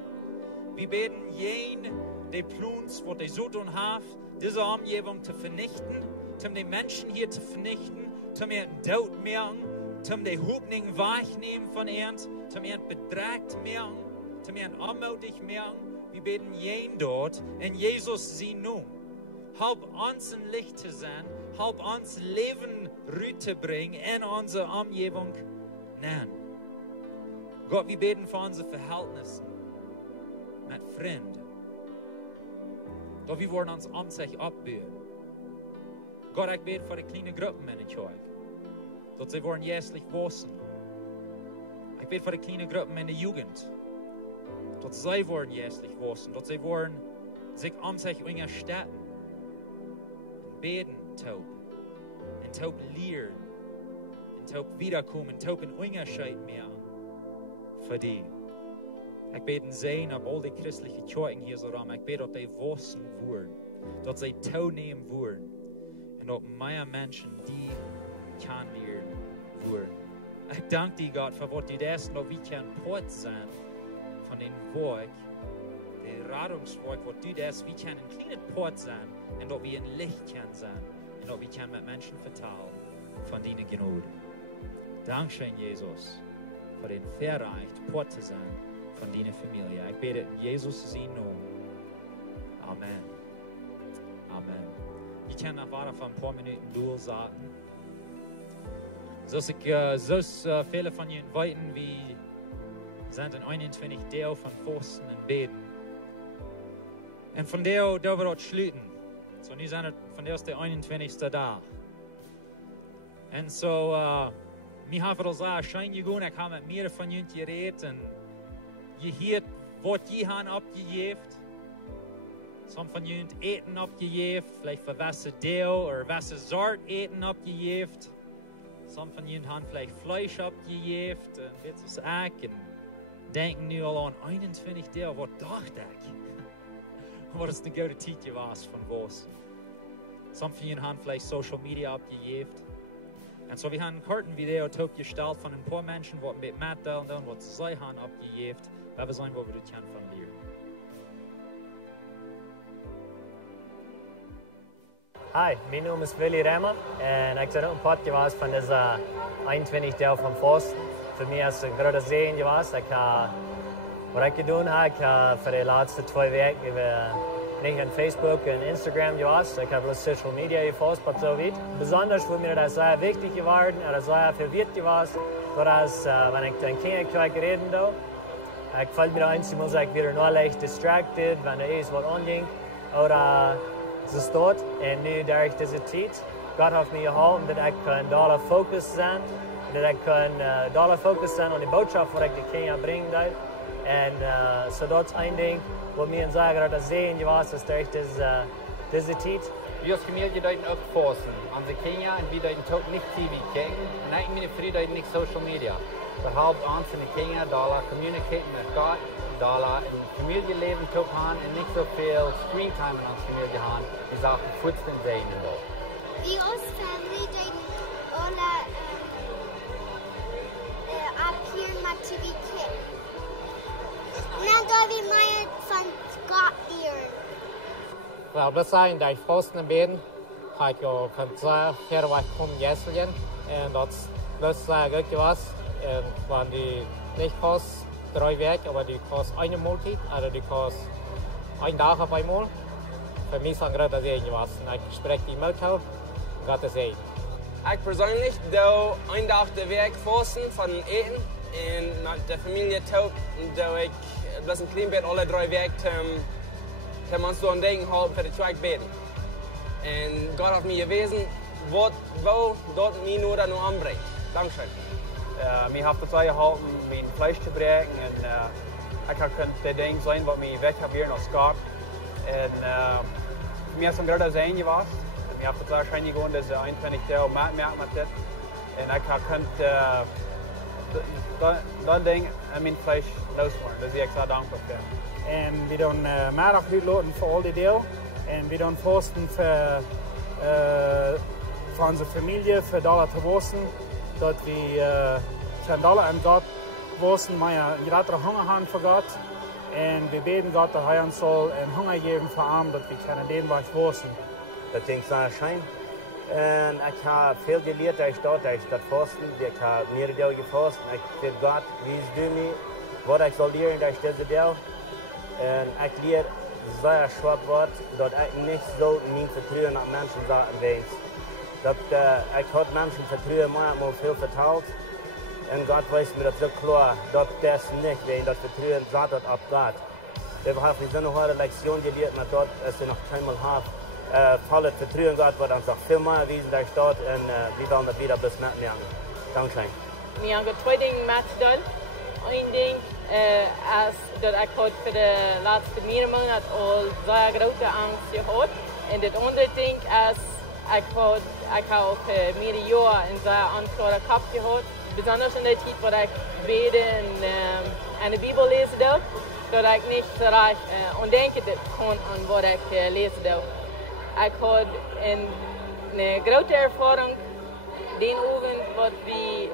Wir beten jeden, der Plunz, wo die so tun haben, diese Umgebung zu vernichten, um die Menschen hier zu vernichten, um ihren Tod merken, um die Hoffnung wegnehmen von ihnen, um ihren Betrag merken, um ihren unmutig merken. Wir beten jeden dort in Jesus sie nun. Help uns ein Licht zu sein, help uns Leben zu bringen in unsere Umgebung. Nein. Gott, wir beten für unsere Verhältnisse mit Fremden. Doch wir wollen uns um sich abbauen. Gott, ich bete für die kleinen Gruppen in der Kirche, dass sie wollen jährlich wachsen. Ich bete für die kleinen Gruppen in der Jugend, dass sie wollen jährlich wachsen, dass sie wollen sich um sich unterstützen. Beten, taub. Und taub lernen. Und taub wiederkommen. Und taub in Unterschied mehr. Für die. Ich bete sehen, ob all die christlichen Kirchen hier so rum, ich bete, dass sie wachsen wollen. Dass sie teilnehmen wollen. Und ob mehr Menschen die kennenlernen wollen. Ich danke dir, Gott, für was du das noch wie kann Port sein von den Werk, der Radungswerk, was du das, wie kann ein kleines Port sein und ob wir ein Licht kann sein und ob wir kann mit Menschen vertrauen von deiner Gnade. Dankeschön, Jesus, für den verreicht Port zu sein von deiner Familie. Ich bete in Jesus sein Namen. Amen. Amen. Ich kann noch weiter für ein paar Minuten durchsagen. So viele von Ihnen weiten, wie sind in 21 Teil von Fasten und Beten. Und von der da wir dort schließen. So, nu sind von der ist der 21. Tag. Und so, mir haben wir gesagt, schön gegangen, ich habe mit mir von Ihnen geredet und gehört, was die haben abgegeben. Some von Ihnen eten abgegeben, vielleicht für was Teil oder was Sort eten abgegeben. Some von Ihnen haben vielleicht Fleisch abgegeben und wird es auch. Denken nu al aan 21 deel, wat dacht ik? Wat is de goede tijd was van was? Some van jullie hebben vielleicht Social Media abgegeben. Und so, wir haben ein Kartenvideo gestellt von ein paar Menschen, die mit mitteilen, was sie haben abgegeben, weil wir sagen, wo wir das von lernen. Hi, mein Name ist Willi Remmer und ich bin ein Podcast von dieser 21 Deel von Fasten. Für mich ist es ein großer Segen gewesen. Was ich getan habe, ich habe für die letzten 2 Wochen nicht an Facebook und Instagram gewesen. Ich habe bloß Social Media gefasst, was so weit. Besonders, wo mir das sehr wichtig geworden oder sehr verwirrt gewesen, war das, wenn ich den Kinderkirche geredet habe. Ich fällt mir ein, muss ich wieder noch leicht distracted, wenn da ist was anging. Oder so ist dort. Und nun durch diese Zeit, Gott hat mir geholfen, dass ich ein Dollar Fokus sein kann. Dat ik kan dollar focus zijn op de boodschap wat ik de Kenia brengen. En so dat is een ding wat mij en zeggen dat zien, je was, is durch diese tijd. Wir als Familie deuten auch forsten. Unsere Kinder und wir deuten auch nicht TV kijken. En ik meine Frau deuten nicht Social Media. We helpen ons en de Kinder da communiceren mit Gott, da in Familienleben auch haben und nicht so viel Screentime in onze Familie haben. Die Sachen futzen sehen und so. We als family deuten alle up here met TV kijken. En dan we meer van Gott leren. Wel, dat zijn de forsten en beden. Ga ik jou kunnen zeggen, verder wat komt gisteren. En dat is ook was. En wanneer die niet kost 3 weken, maar die kost eine Multi, also die kost 1 Tag auf einmal. Für mich ist ein großer Segen was. En ik spreek die Motto, Gottes Segen. Ik persoonlijk doe een dag de week forsten van eten. En met de familie ook doe ik best een klein beetje alle 3 weken om ons door een ding houden voor de 2 beden. En God heeft mij gewezen, wat dat mij nu dan aanbrengt. Dankzij. Mij heeft het geholpen mijn vlees te breken en ik kan de dingen zijn wat mij weg hebben hier naar Scott. En voor mij is een grote zegen geweest. Mij heeft het waarschijnlijk gewoon dat ze 21 jaar merken met dit. En ik kan dat ding aan mijn vlees losmaken. Dus ik sta dankbaar voor. En we doen maandag uitloten voor al die deel. En we doen forsten voor onze familie, voor alle te wosten. Dat we van alle aan God wosten, maar een grotere honger hebben voor God. En we beten God dat Hij ons zal een honger geven voor arm, dat we kunnen den was wosten. Dat denk ik zo schijn. En ik heb veel geleerd uit dat forsten. Ik heb meer deel geforst. Ik weet God, wie is du mij, wat ik zal leren uit deze deel. En ik leer zeer schwab wordt dat ik niet zo mijn vertrouwen op mensen zaten wees. Dat ik had mensen vertrouwen maar veel verteld. En God weist mir das so klar, dass das nicht weh, dass vertrouwen zaten op God. We hebben zo'n harde Lektion geleerd, maar dat is er nog keinmal hart. Volle vertrouwen God wordt ons nog veel meer wiesen daar staat en we willen dat wieder bis net merken. Dankzij. We hebben 2 dingen met gedaan. Eén ding is dat ik had voor de laatste maanden al zeer grote angst gehad. En het andere ding is, ik heb ook meerdere jaren een zeer onklare kop gehad. Besonders in de tijd waar ik beden en de Bibel lezen doe, dat ik niet zo erg ondenken kon aan wat ik lezen doe. Ik had een grote ervaring die avond wat we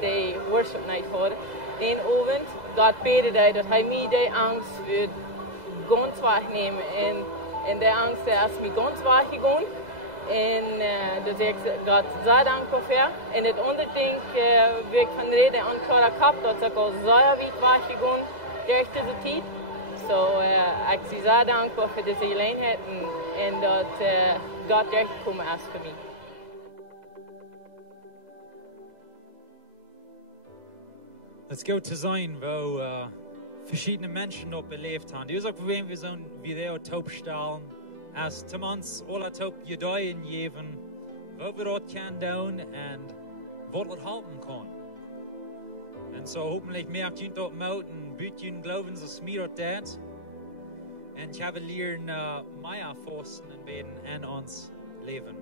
de worship night hadden. Die avond God beden dat hij mij die angst wil ganz wegnemen. En die angst is mij ganz weggegaan. En dus ik God zeer dankbaar voor. En het andere ding, wie ik van reden aan Clara Kap, dat is ook al zeer weit weggegaan door deze tijd. So ik ben zeer dankbaar voor deze gelegenheid en dat God doorgekomen is voor mij. Het goed te zijn, wo verschiedene Menschen dort beleefd haben. Die is ook voor we zo'n video taubstellen. Als temans alle taub gedeien geven, wo we dat kan doen en wat het helpen kan. En zo hopelijk merkt u dat mout en buurt u geloven zoals mij dat deed. En ik heb leren meer forsten en beden en ons leven.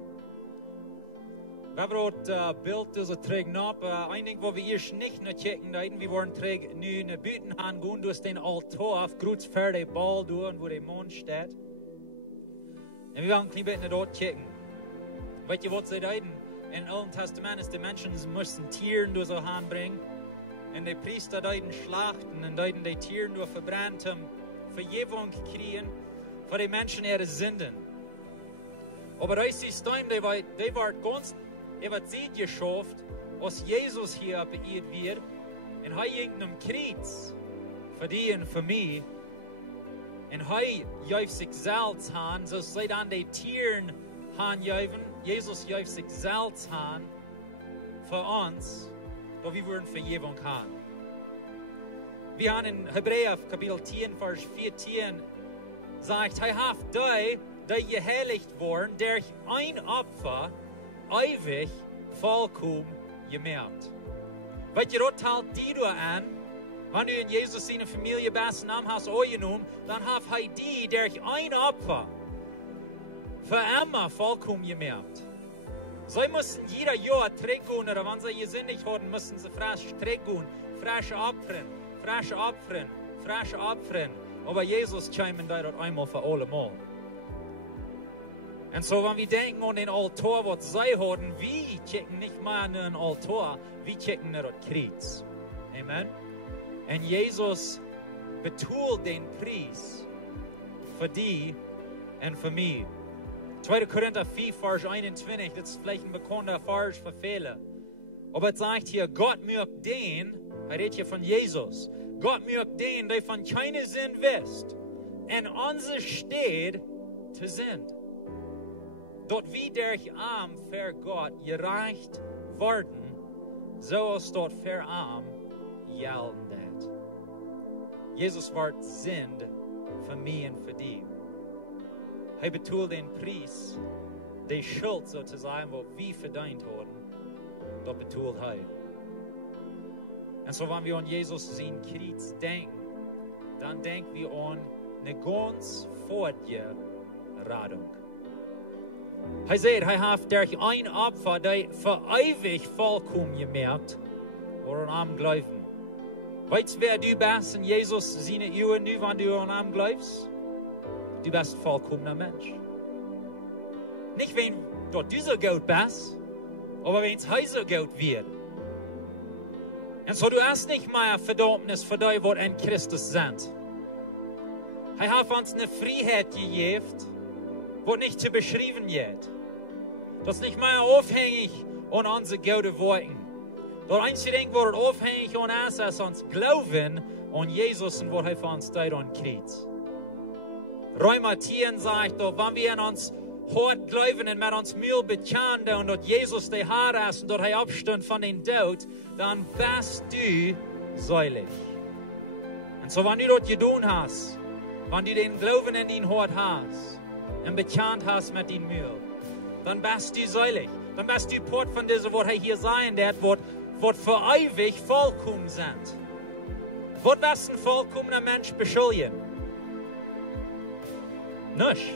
We hebben dat beeld dus terug op. Een ding wat we eerst niet naar checken deuten, we worden terug nu naar buiten gaan gaan, door den altaar af, groot ver de bal door, wo de mond staat. En we gaan een klein beetje naar dort checken. Weet je wat ze deuten? In het Oude Testament is de mensen moesten tieren door zo aanbrengen. En de priester deuten slachten en deuten de tieren door verbrand om vergeving krijgen voor de mensen ihre Sünden. Aber das System, die war ganz, wird Zeit geschafft, als Jesus hier beirrt wird. Und er ging am Kreuz für die und für mich. Und er gab sich selbst an, so sei dann die Tieren angeben. Jesus gab sich selbst an für uns, da wir würden Vergebung haben. Wir haben in Hebräer Kapitel 10, Vers 14 sagt, er hat die geheiligt worden, durch ein Opfer ewig vollkommen gemerkt. Weet je, dat haalt die door aan, Wenn du in Jesus seine Familie bist und hast angenommen, dann hat er die durch ein Opfer für immer vollkommen gemerkt. Sie müssen jeder Jahr trinken, oder wenn sie gesinnig haben, müssen sie frisch trinken, frisch opfern, frisch opfern, frisch opfern. Aber Jesus kam dort einmal für alle Mal. Und so, wenn wir denken an den Altar, was sie haben, wir checken nicht mehr an den Altar, wir checken an das Kreuz. Amen. Und Jesus betont den Preis für die und für mich. 2. Korinther 4, Vers 21, das ist vielleicht ein bekannter Vers für viele. Aber es sagt hier, Gott mögt den, er redet hier von Jesus, Gott mögt den, der von keinem Sinn wisst, in unser Steht zu sind. Dort wie durch Arm für Gott gereicht worden, so ist dort für Arm gelten. Jesus wird Sünd für mich und für dich. Er betont den Preis, die Schuld sozusagen, wo wir verdient haben, das betont er. Und so, wenn wir an Jesus sein Kreuz denken, dann denken wir an eine ganz fortge Radung. Er sagt, er hat durch ein Opfer, der für ewig vollkommen gemerkt, woran am Glauben. Weißt du, wer du bist in Jesus seine Ehe, nu, wenn du an ihm glaubst? Du bist ein vollkommener Mensch. Nicht, wenn du so gut bist, aber wenn es so gut wird. Und so, du hast nicht mehr Verdammnis für die, die in Christus sind. Er hat uns eine Freiheit gegeben, die nicht zu beschreiben wird. Das ist nicht mehr aufhängig an unsere guten Worten. Das einzige Ding, was aufhängig an uns ist, uns Glauben an Jesus und was er für uns tut an Kreuz. Römer 10 sagt, wenn wir in uns hart glauben und mit uns Mühl bekennen und dass Jesus der Herr ist und dass er abstand von den Tod, dann bist du selig. Und so, wenn du das getan hast, wenn du den Glauben in dein Hart hast und bekannt hast mit deinem Mühl, dann bist du selig. Dann bist du Part von diesem, was er hier sein wird, was für ewig vollkommen sind. Was bist ein vollkommener Mensch beschuldigen? Nicht.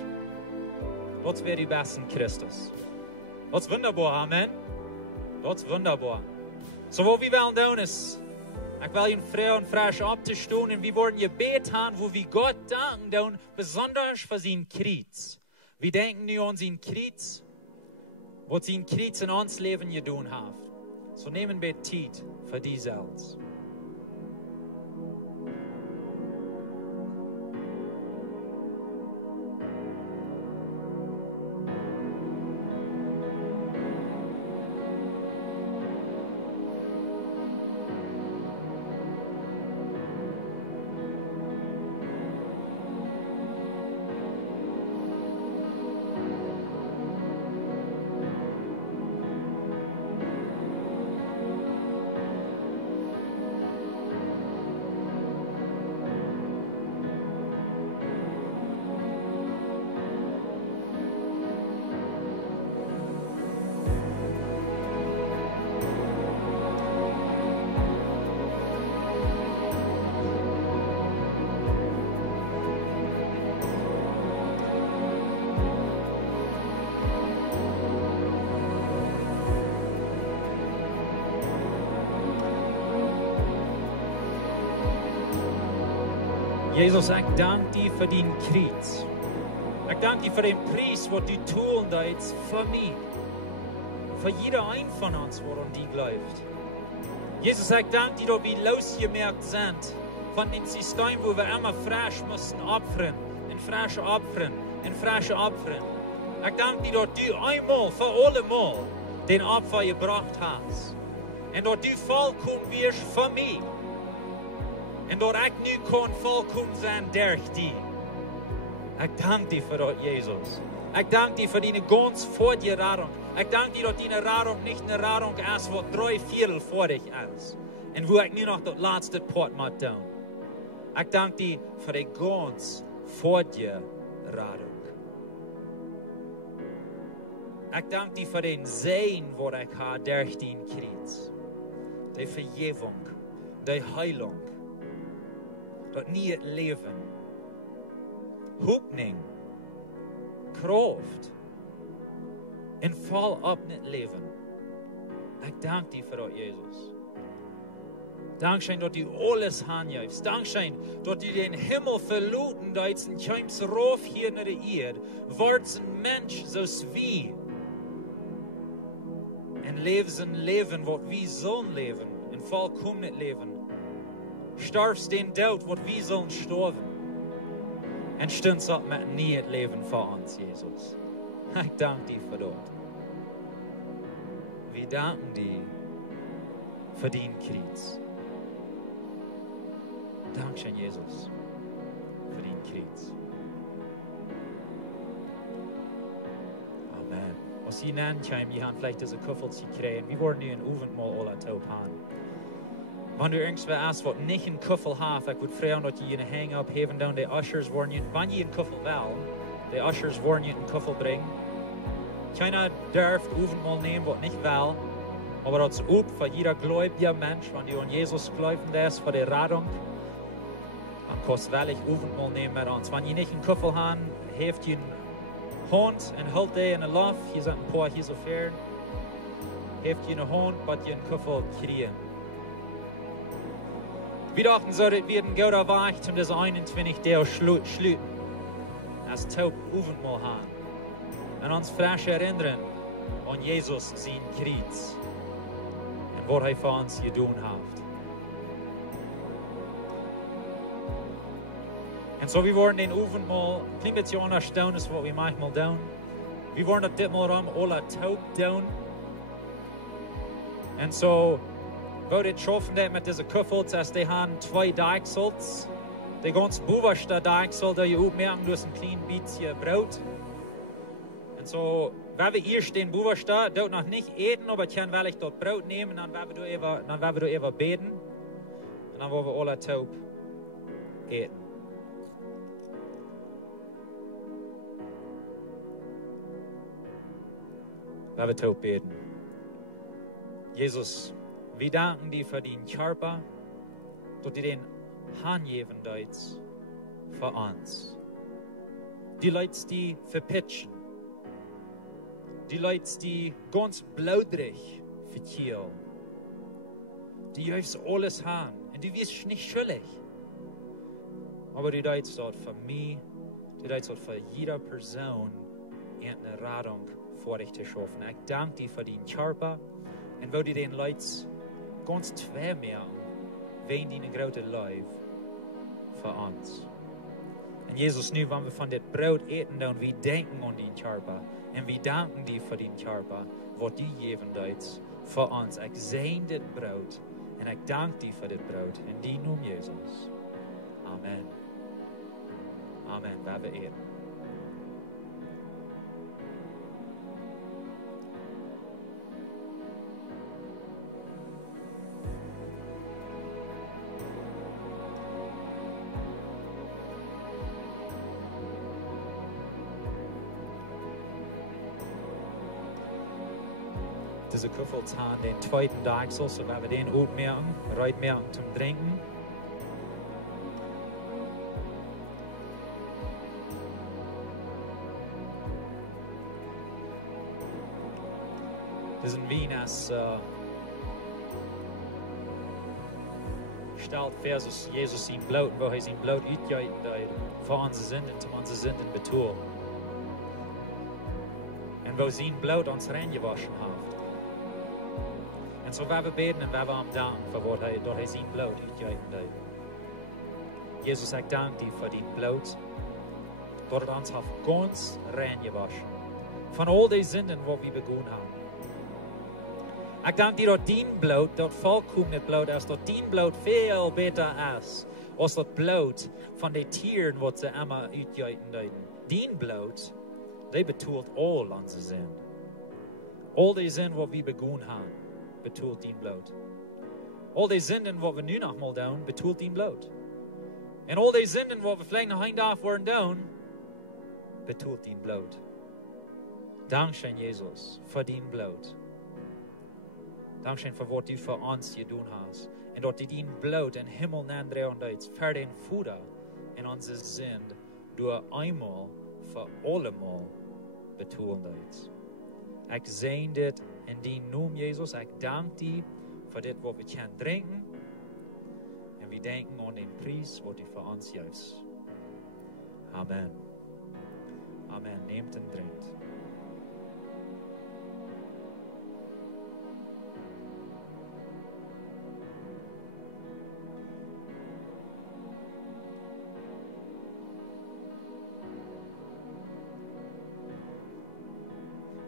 Was wäre die besten Christus? Was wunderbar, Amen. Was wunderbar. So, wo wir wollen tun ist, ich will Ihnen frei und frisch abzustehen und wir wollen Gebet haben, wo wir Gott danken, besonders für sein Kreuz. Wir denken nur an sein Kreuz, was sein Kreuz in uns Leben getan hat. So nehmen wir Zeit für die selbst. Jesus, ich danke dir für dein Kreuz. Ich danke dir für den Preis, was du tun willst für mich. Für jeder ein von uns, der an dich glaubt. Jesus, ich danke dir, dass wir losgemerkt sind von dem System, wo wir immer frisch müssen opfern, in frische opfern, in frische opfern. Ich danke dir, dass du einmal für alle Mal den Opfer gebracht hast. Und dass du vollkommen wirst für mich. Und dass ich nu kan vollkommen sein durch dich. Ich danke dir für das, Jesus. Ich danke dir für deine ganz vordige Radung. Ich danke dir, dass deine Radung nicht eine Radung ist, wo 3/4 vor dich ist. Und wo ich nur noch das letzte Part mal tun. Ich danke dir für die ganz vordige Radung. Ich danke dir für den Segen, den ich habe durch dein Kreuz. Die Vergebung, die Heilung. dat nieuwe leven, hoopning, kracht, en val op in het leven. Ik dank die voor dat, Jezus. Dankzij dat u alles aanjuist. Dankzij dat u den Himmel verloten dat en komt rauf hier naar de eerd. Wordt een mens zoals wie. En leeft een leven wat wie zullen leven. Een volkomen leven. Starfst den dood wat wie zullen sterven. En stundt op met niet het leven voor ons, Jezus. Ik dank die voor dat. We danken die voor die kreet. Dankzij Jezus voor die kreet. Amen. Als je naankomt, je gaat vielleicht deze kuffeltje krijgen. We worden nu een oefenmaal alle taub aan. Wanneer u irgendwo aast wat niet een kuffel heeft, ik would vragen dat je een hang opheven dan de ushers worden je, wanneer je een kuffel wel, de ushers worden je een kuffel brengen. Keiner durft oefenmaal nemen wat niet wel, maar dat is ook voor jeder gläubige mens, wanneer je aan Jezus geloven is voor de Radung, dan kost wel ik oefenmaal nemen met ons. Wanneer je niet een kuffel hebt, heeft je een hond en hult die in de lof, hier zijn een paar hier zo ver, heeft je een hond wat je een kuffel krijgt. Wir dachten so, dass wir den Gouda Wacht und das 21 Deo schluten. Als taub Oefenmaal haben. Und uns frisch erinnern an Jesus sein Kreuz. Und was er für uns getan hat. Und so, wir wollen den Oefenmaal ein klein bisschen unterstellen, ist, was wir manchmal tun. Wir wollen das mal rum alle taub tun. Und so, wo dit schaffen dat met deze kuffels, als die haben twee Deichsels. De ganz bovenste Deichsel, dat je ook merken, dus een klein beetje brood. En zo, wenn wir eerst den bovenste, dat nog niet eten, aber ich kann wel ich dort brood nemen, dan werden wir even beten. En dan wollen wir alle taub eten. Wenn wir taub beten. Jesus, wir danken dir für den Körper, dass du den angeben deutst für uns. Die Leute, die verpitchen. Die Leute, die ganz blaudrig verkehren. Die juist alles haben. Und du wirst nicht schuldig. Aber du deutst dort für mich, du deutst dort für jede Person eine Radung vor dich zu schaffen. Ich danke dir für den Körper und wo du den Leuten ganz zwei merken, wen die eine große Liebe für uns. Und Jesus, nu, wenn wir von dem Brot eten, dann wir denken an den Körper. Und wir danken dir für den Körper, was du geben deutst für uns. Ich sehe das Brot und ich danke dir für das Brot. In deinem Namen, Jesus. Amen. Amen. Wenn wir eten. Diese Kuffels haben den zweiten Deichsel, so wenn wir den auch merken, bereit merken zum Trinken. Das ist ein Wein, als stellt versus Jesus sein Blut, wo er sein Blut uitgeiten hat, für unsere Sünden, zum unsere Sünden betont. Und wo sein Blut uns reingewaschen hat. En zo werden we beten en we hebben hem danken voor wat hij door zijn bloed uitgegeven heeft. Jezus, ik dank dir voor die bloed. Dat het ons heeft ganz rein gewaschen. Van al die zinden wat we begonnen hebben. Ik dank dir dat die bloed, dat volkomen bloed is, dat die bloed veel beter is. Als dat bloed van de tieren wat ze allemaal uitgegeven hebben. Die bloed, die bedoelt al onze zinden. Al die zinden wat we begonnen hebben. Bedoelt die bloed. Al die zinden wat we nu nog mal doen, bedoelt die bloed. En al die zinden wat we vielleicht nog een dag worden doen, bedoelt die bloed. Dankzij Jezus voor die bloed. Dankzij voor wat u voor ons gedaan hast. En dat die bloed en hemel nadreeuwend verder en voeder en onze zin door eenmaal voor allemaal betoeld. Ik zeg dit in die naam Jezus. Ik dank die voor dit wat we gaan drinken. En we denken aan den prijs wat u voor ons juist. Amen. Amen. Neemt en drinkt.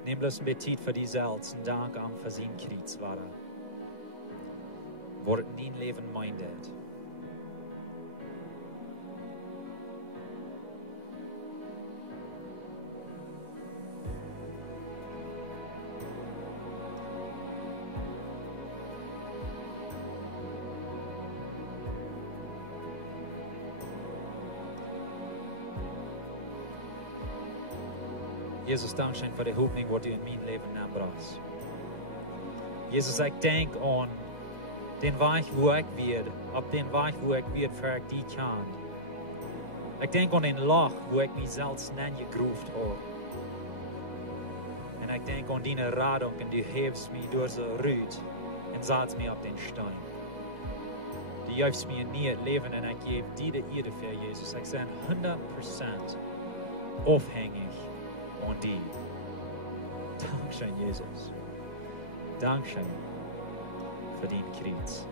Neem dus een beetje tijd voor die zelfs en dank aan voor zijn kriegswaren. Wordt niet leven minded. Jezus, dank zijn voor de hulpning wat u in mijn leven nabracht. Jezus, ik denk aan den weg waar ik weer, op den weg waar ik weer ver ik die kan. Ik denk aan den lach waar ik mezelf neergegroefd heb. En ik denk aan die radung en die heeft me door zijn ruit en zet me op den steen. Die juist me in het leven en ik geef die de eer voor Jezus. Ik ben 100% afhängig van die. Dankzij Jezus. Dankzij voor die kruis.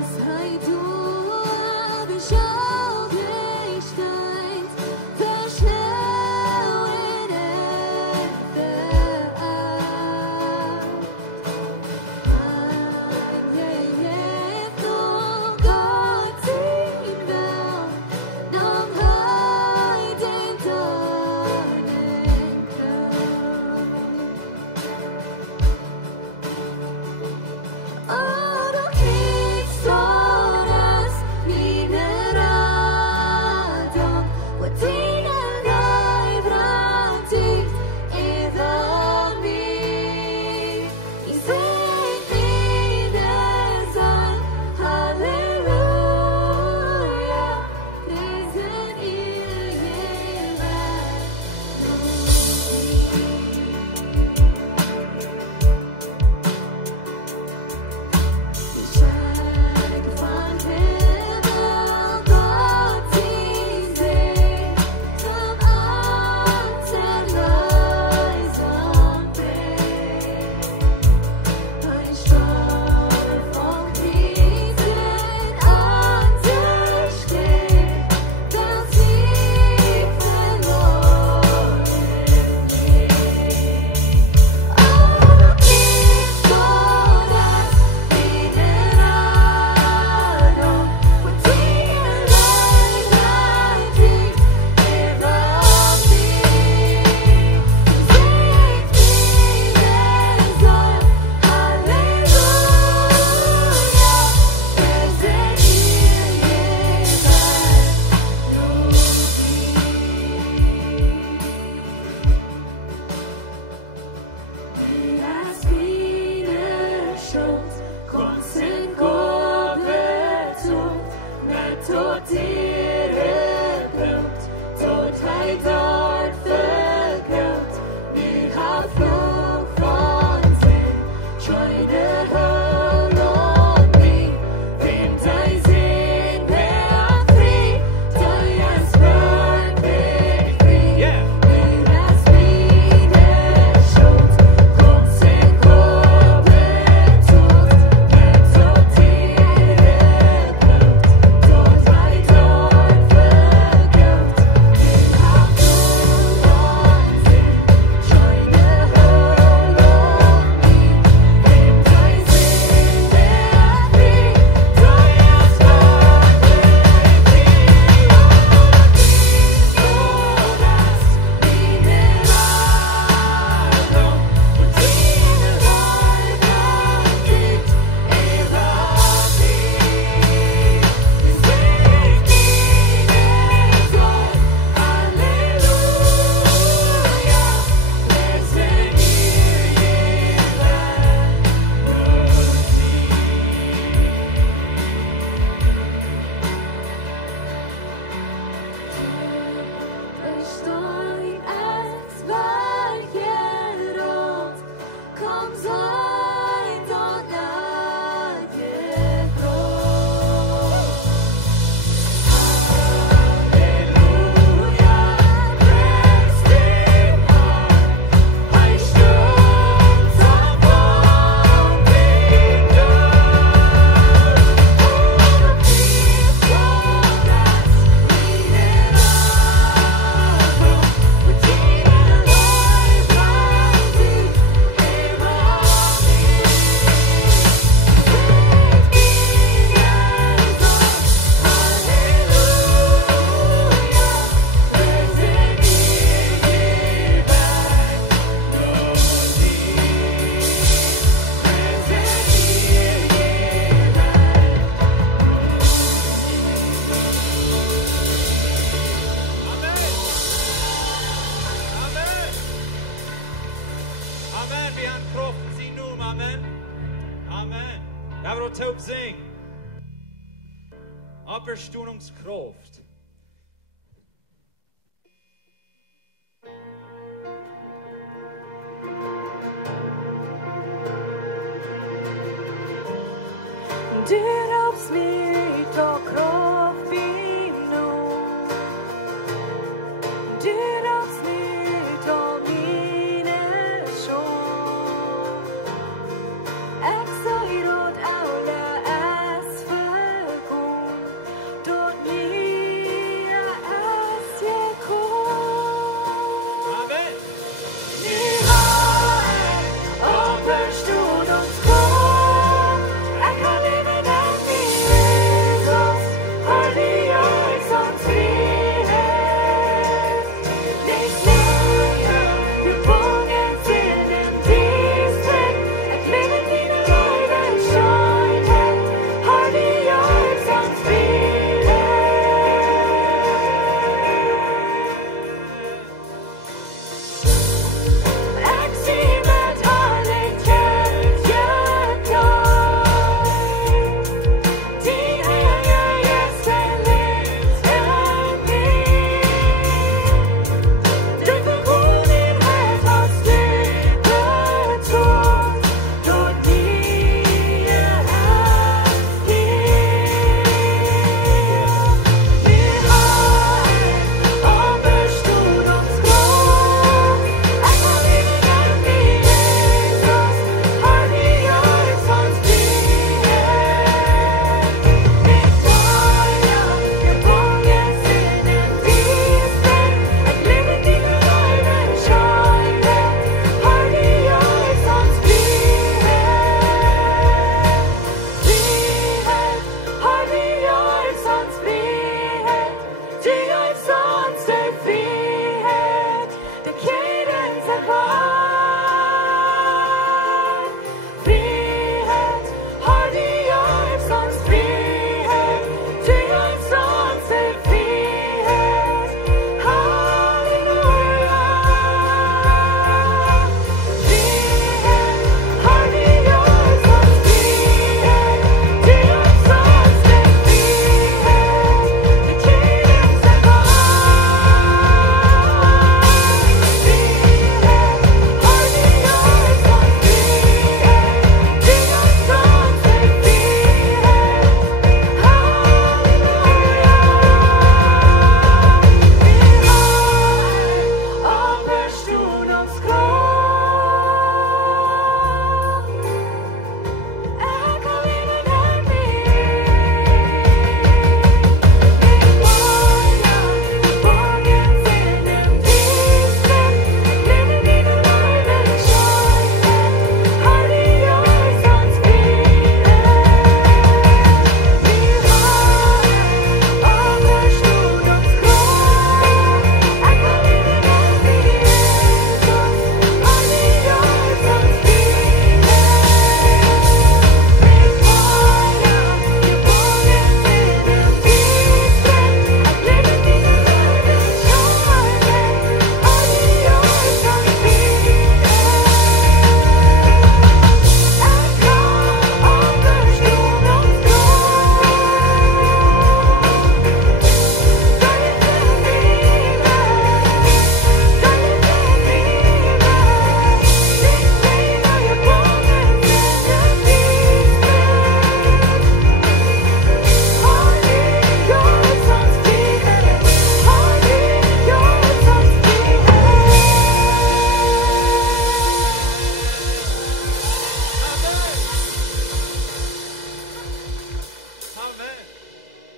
Yes, kracht in zijn naam. Amen. Amen. Dat we dat ook zingen. Auferstehungskraft. Du raps mitt och kraft i nåd. Du raps mitt och mine sjål. Exahirot aula as förgång. Då nya as jag kom. Amen. Nu har jag auferstehungskraft. Jag kan leva den i Jesus. För det gör som frihet. Det snöar ur bången till en distrikt. Att leva dina liven skönhet. Har det gör som frihet. Eximet har dig känt hjärta. Din heliga gästen än mig. Den förgångenhet har slutat tråd. Då nya är Nu har auferstehungskraft. Jag kan leva den i Jesus. Har det gör som frihet. Mitt varje gången sin en distrikt. Att leva dina liven skönhet. Har det gör som frihet. Frihet. Har det gör som frihet. Det gör som frihet. Det kredens är kvar. Frihet. Har det gör som frihet. Det gör som frihet. Halleluja. Frihet. Har det gör som frihet. Det gör som frihet. Det kredens är kvar. Frihet. Har det gör som frihet. Det gör som frihet. Halleluja. Amen.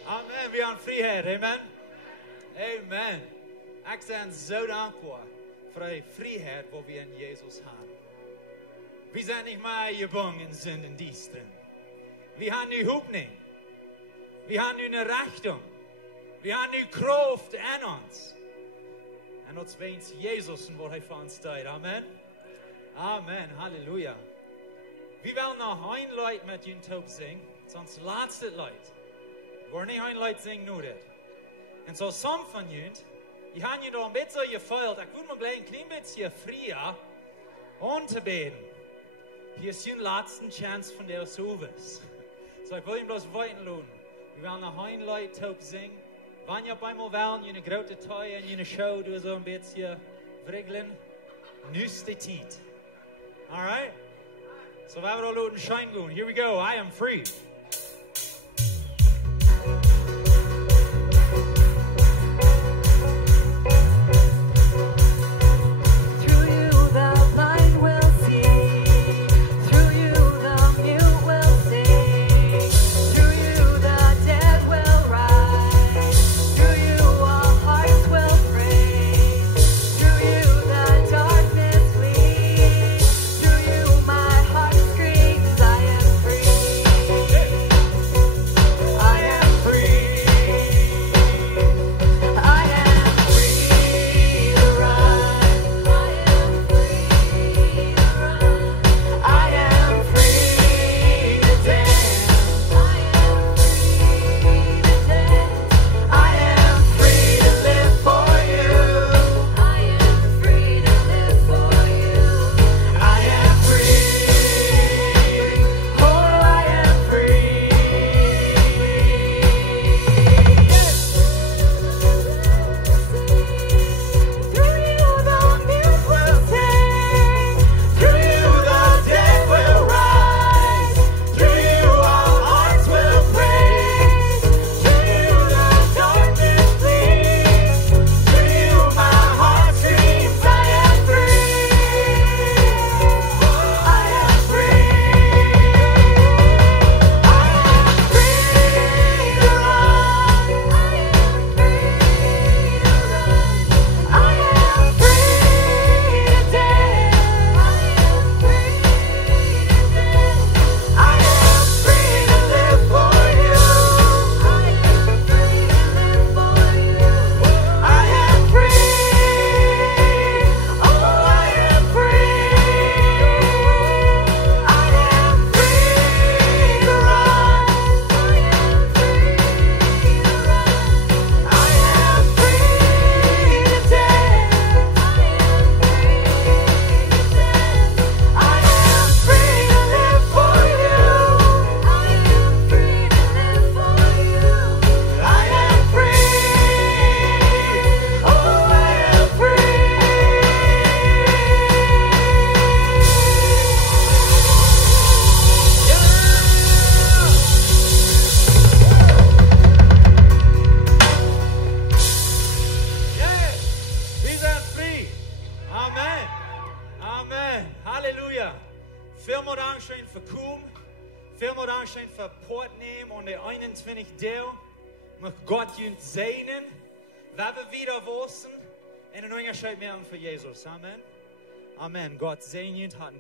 Amen. Vi har en frihet. Amen. Amen. Jag är så dankbar för den frihet vad vi en Jesus har. Vi är inte mer gebunden synden distren. Vi har nu hoppning. Vi har nu en rättighet. Vi har nu kraft än oss. En åt svens Jesus som vår fanns där. Amen. Amen. Halleluja. Vi vill nog en leit med en tog sing. Såns laatste leit. Går ni en leit sing nu det. En så som van junt. Jag har ju då en beetje gefeild. Jag vill nog gleich een klein beetje fria. Om te beden. Hier ist die letzte Chance von der Service. So, ich will ihm das weiterlassen. Wir werden noch ein Lied singen. Wenn ihr einmal wollen, eine große Teil in eine Show, du so ein bisschen wriggeln, nüsste Tiet. Alright? So, wir werden da Schein gehen. Here we go. I am free. Amen. Amen. Gott segne und hat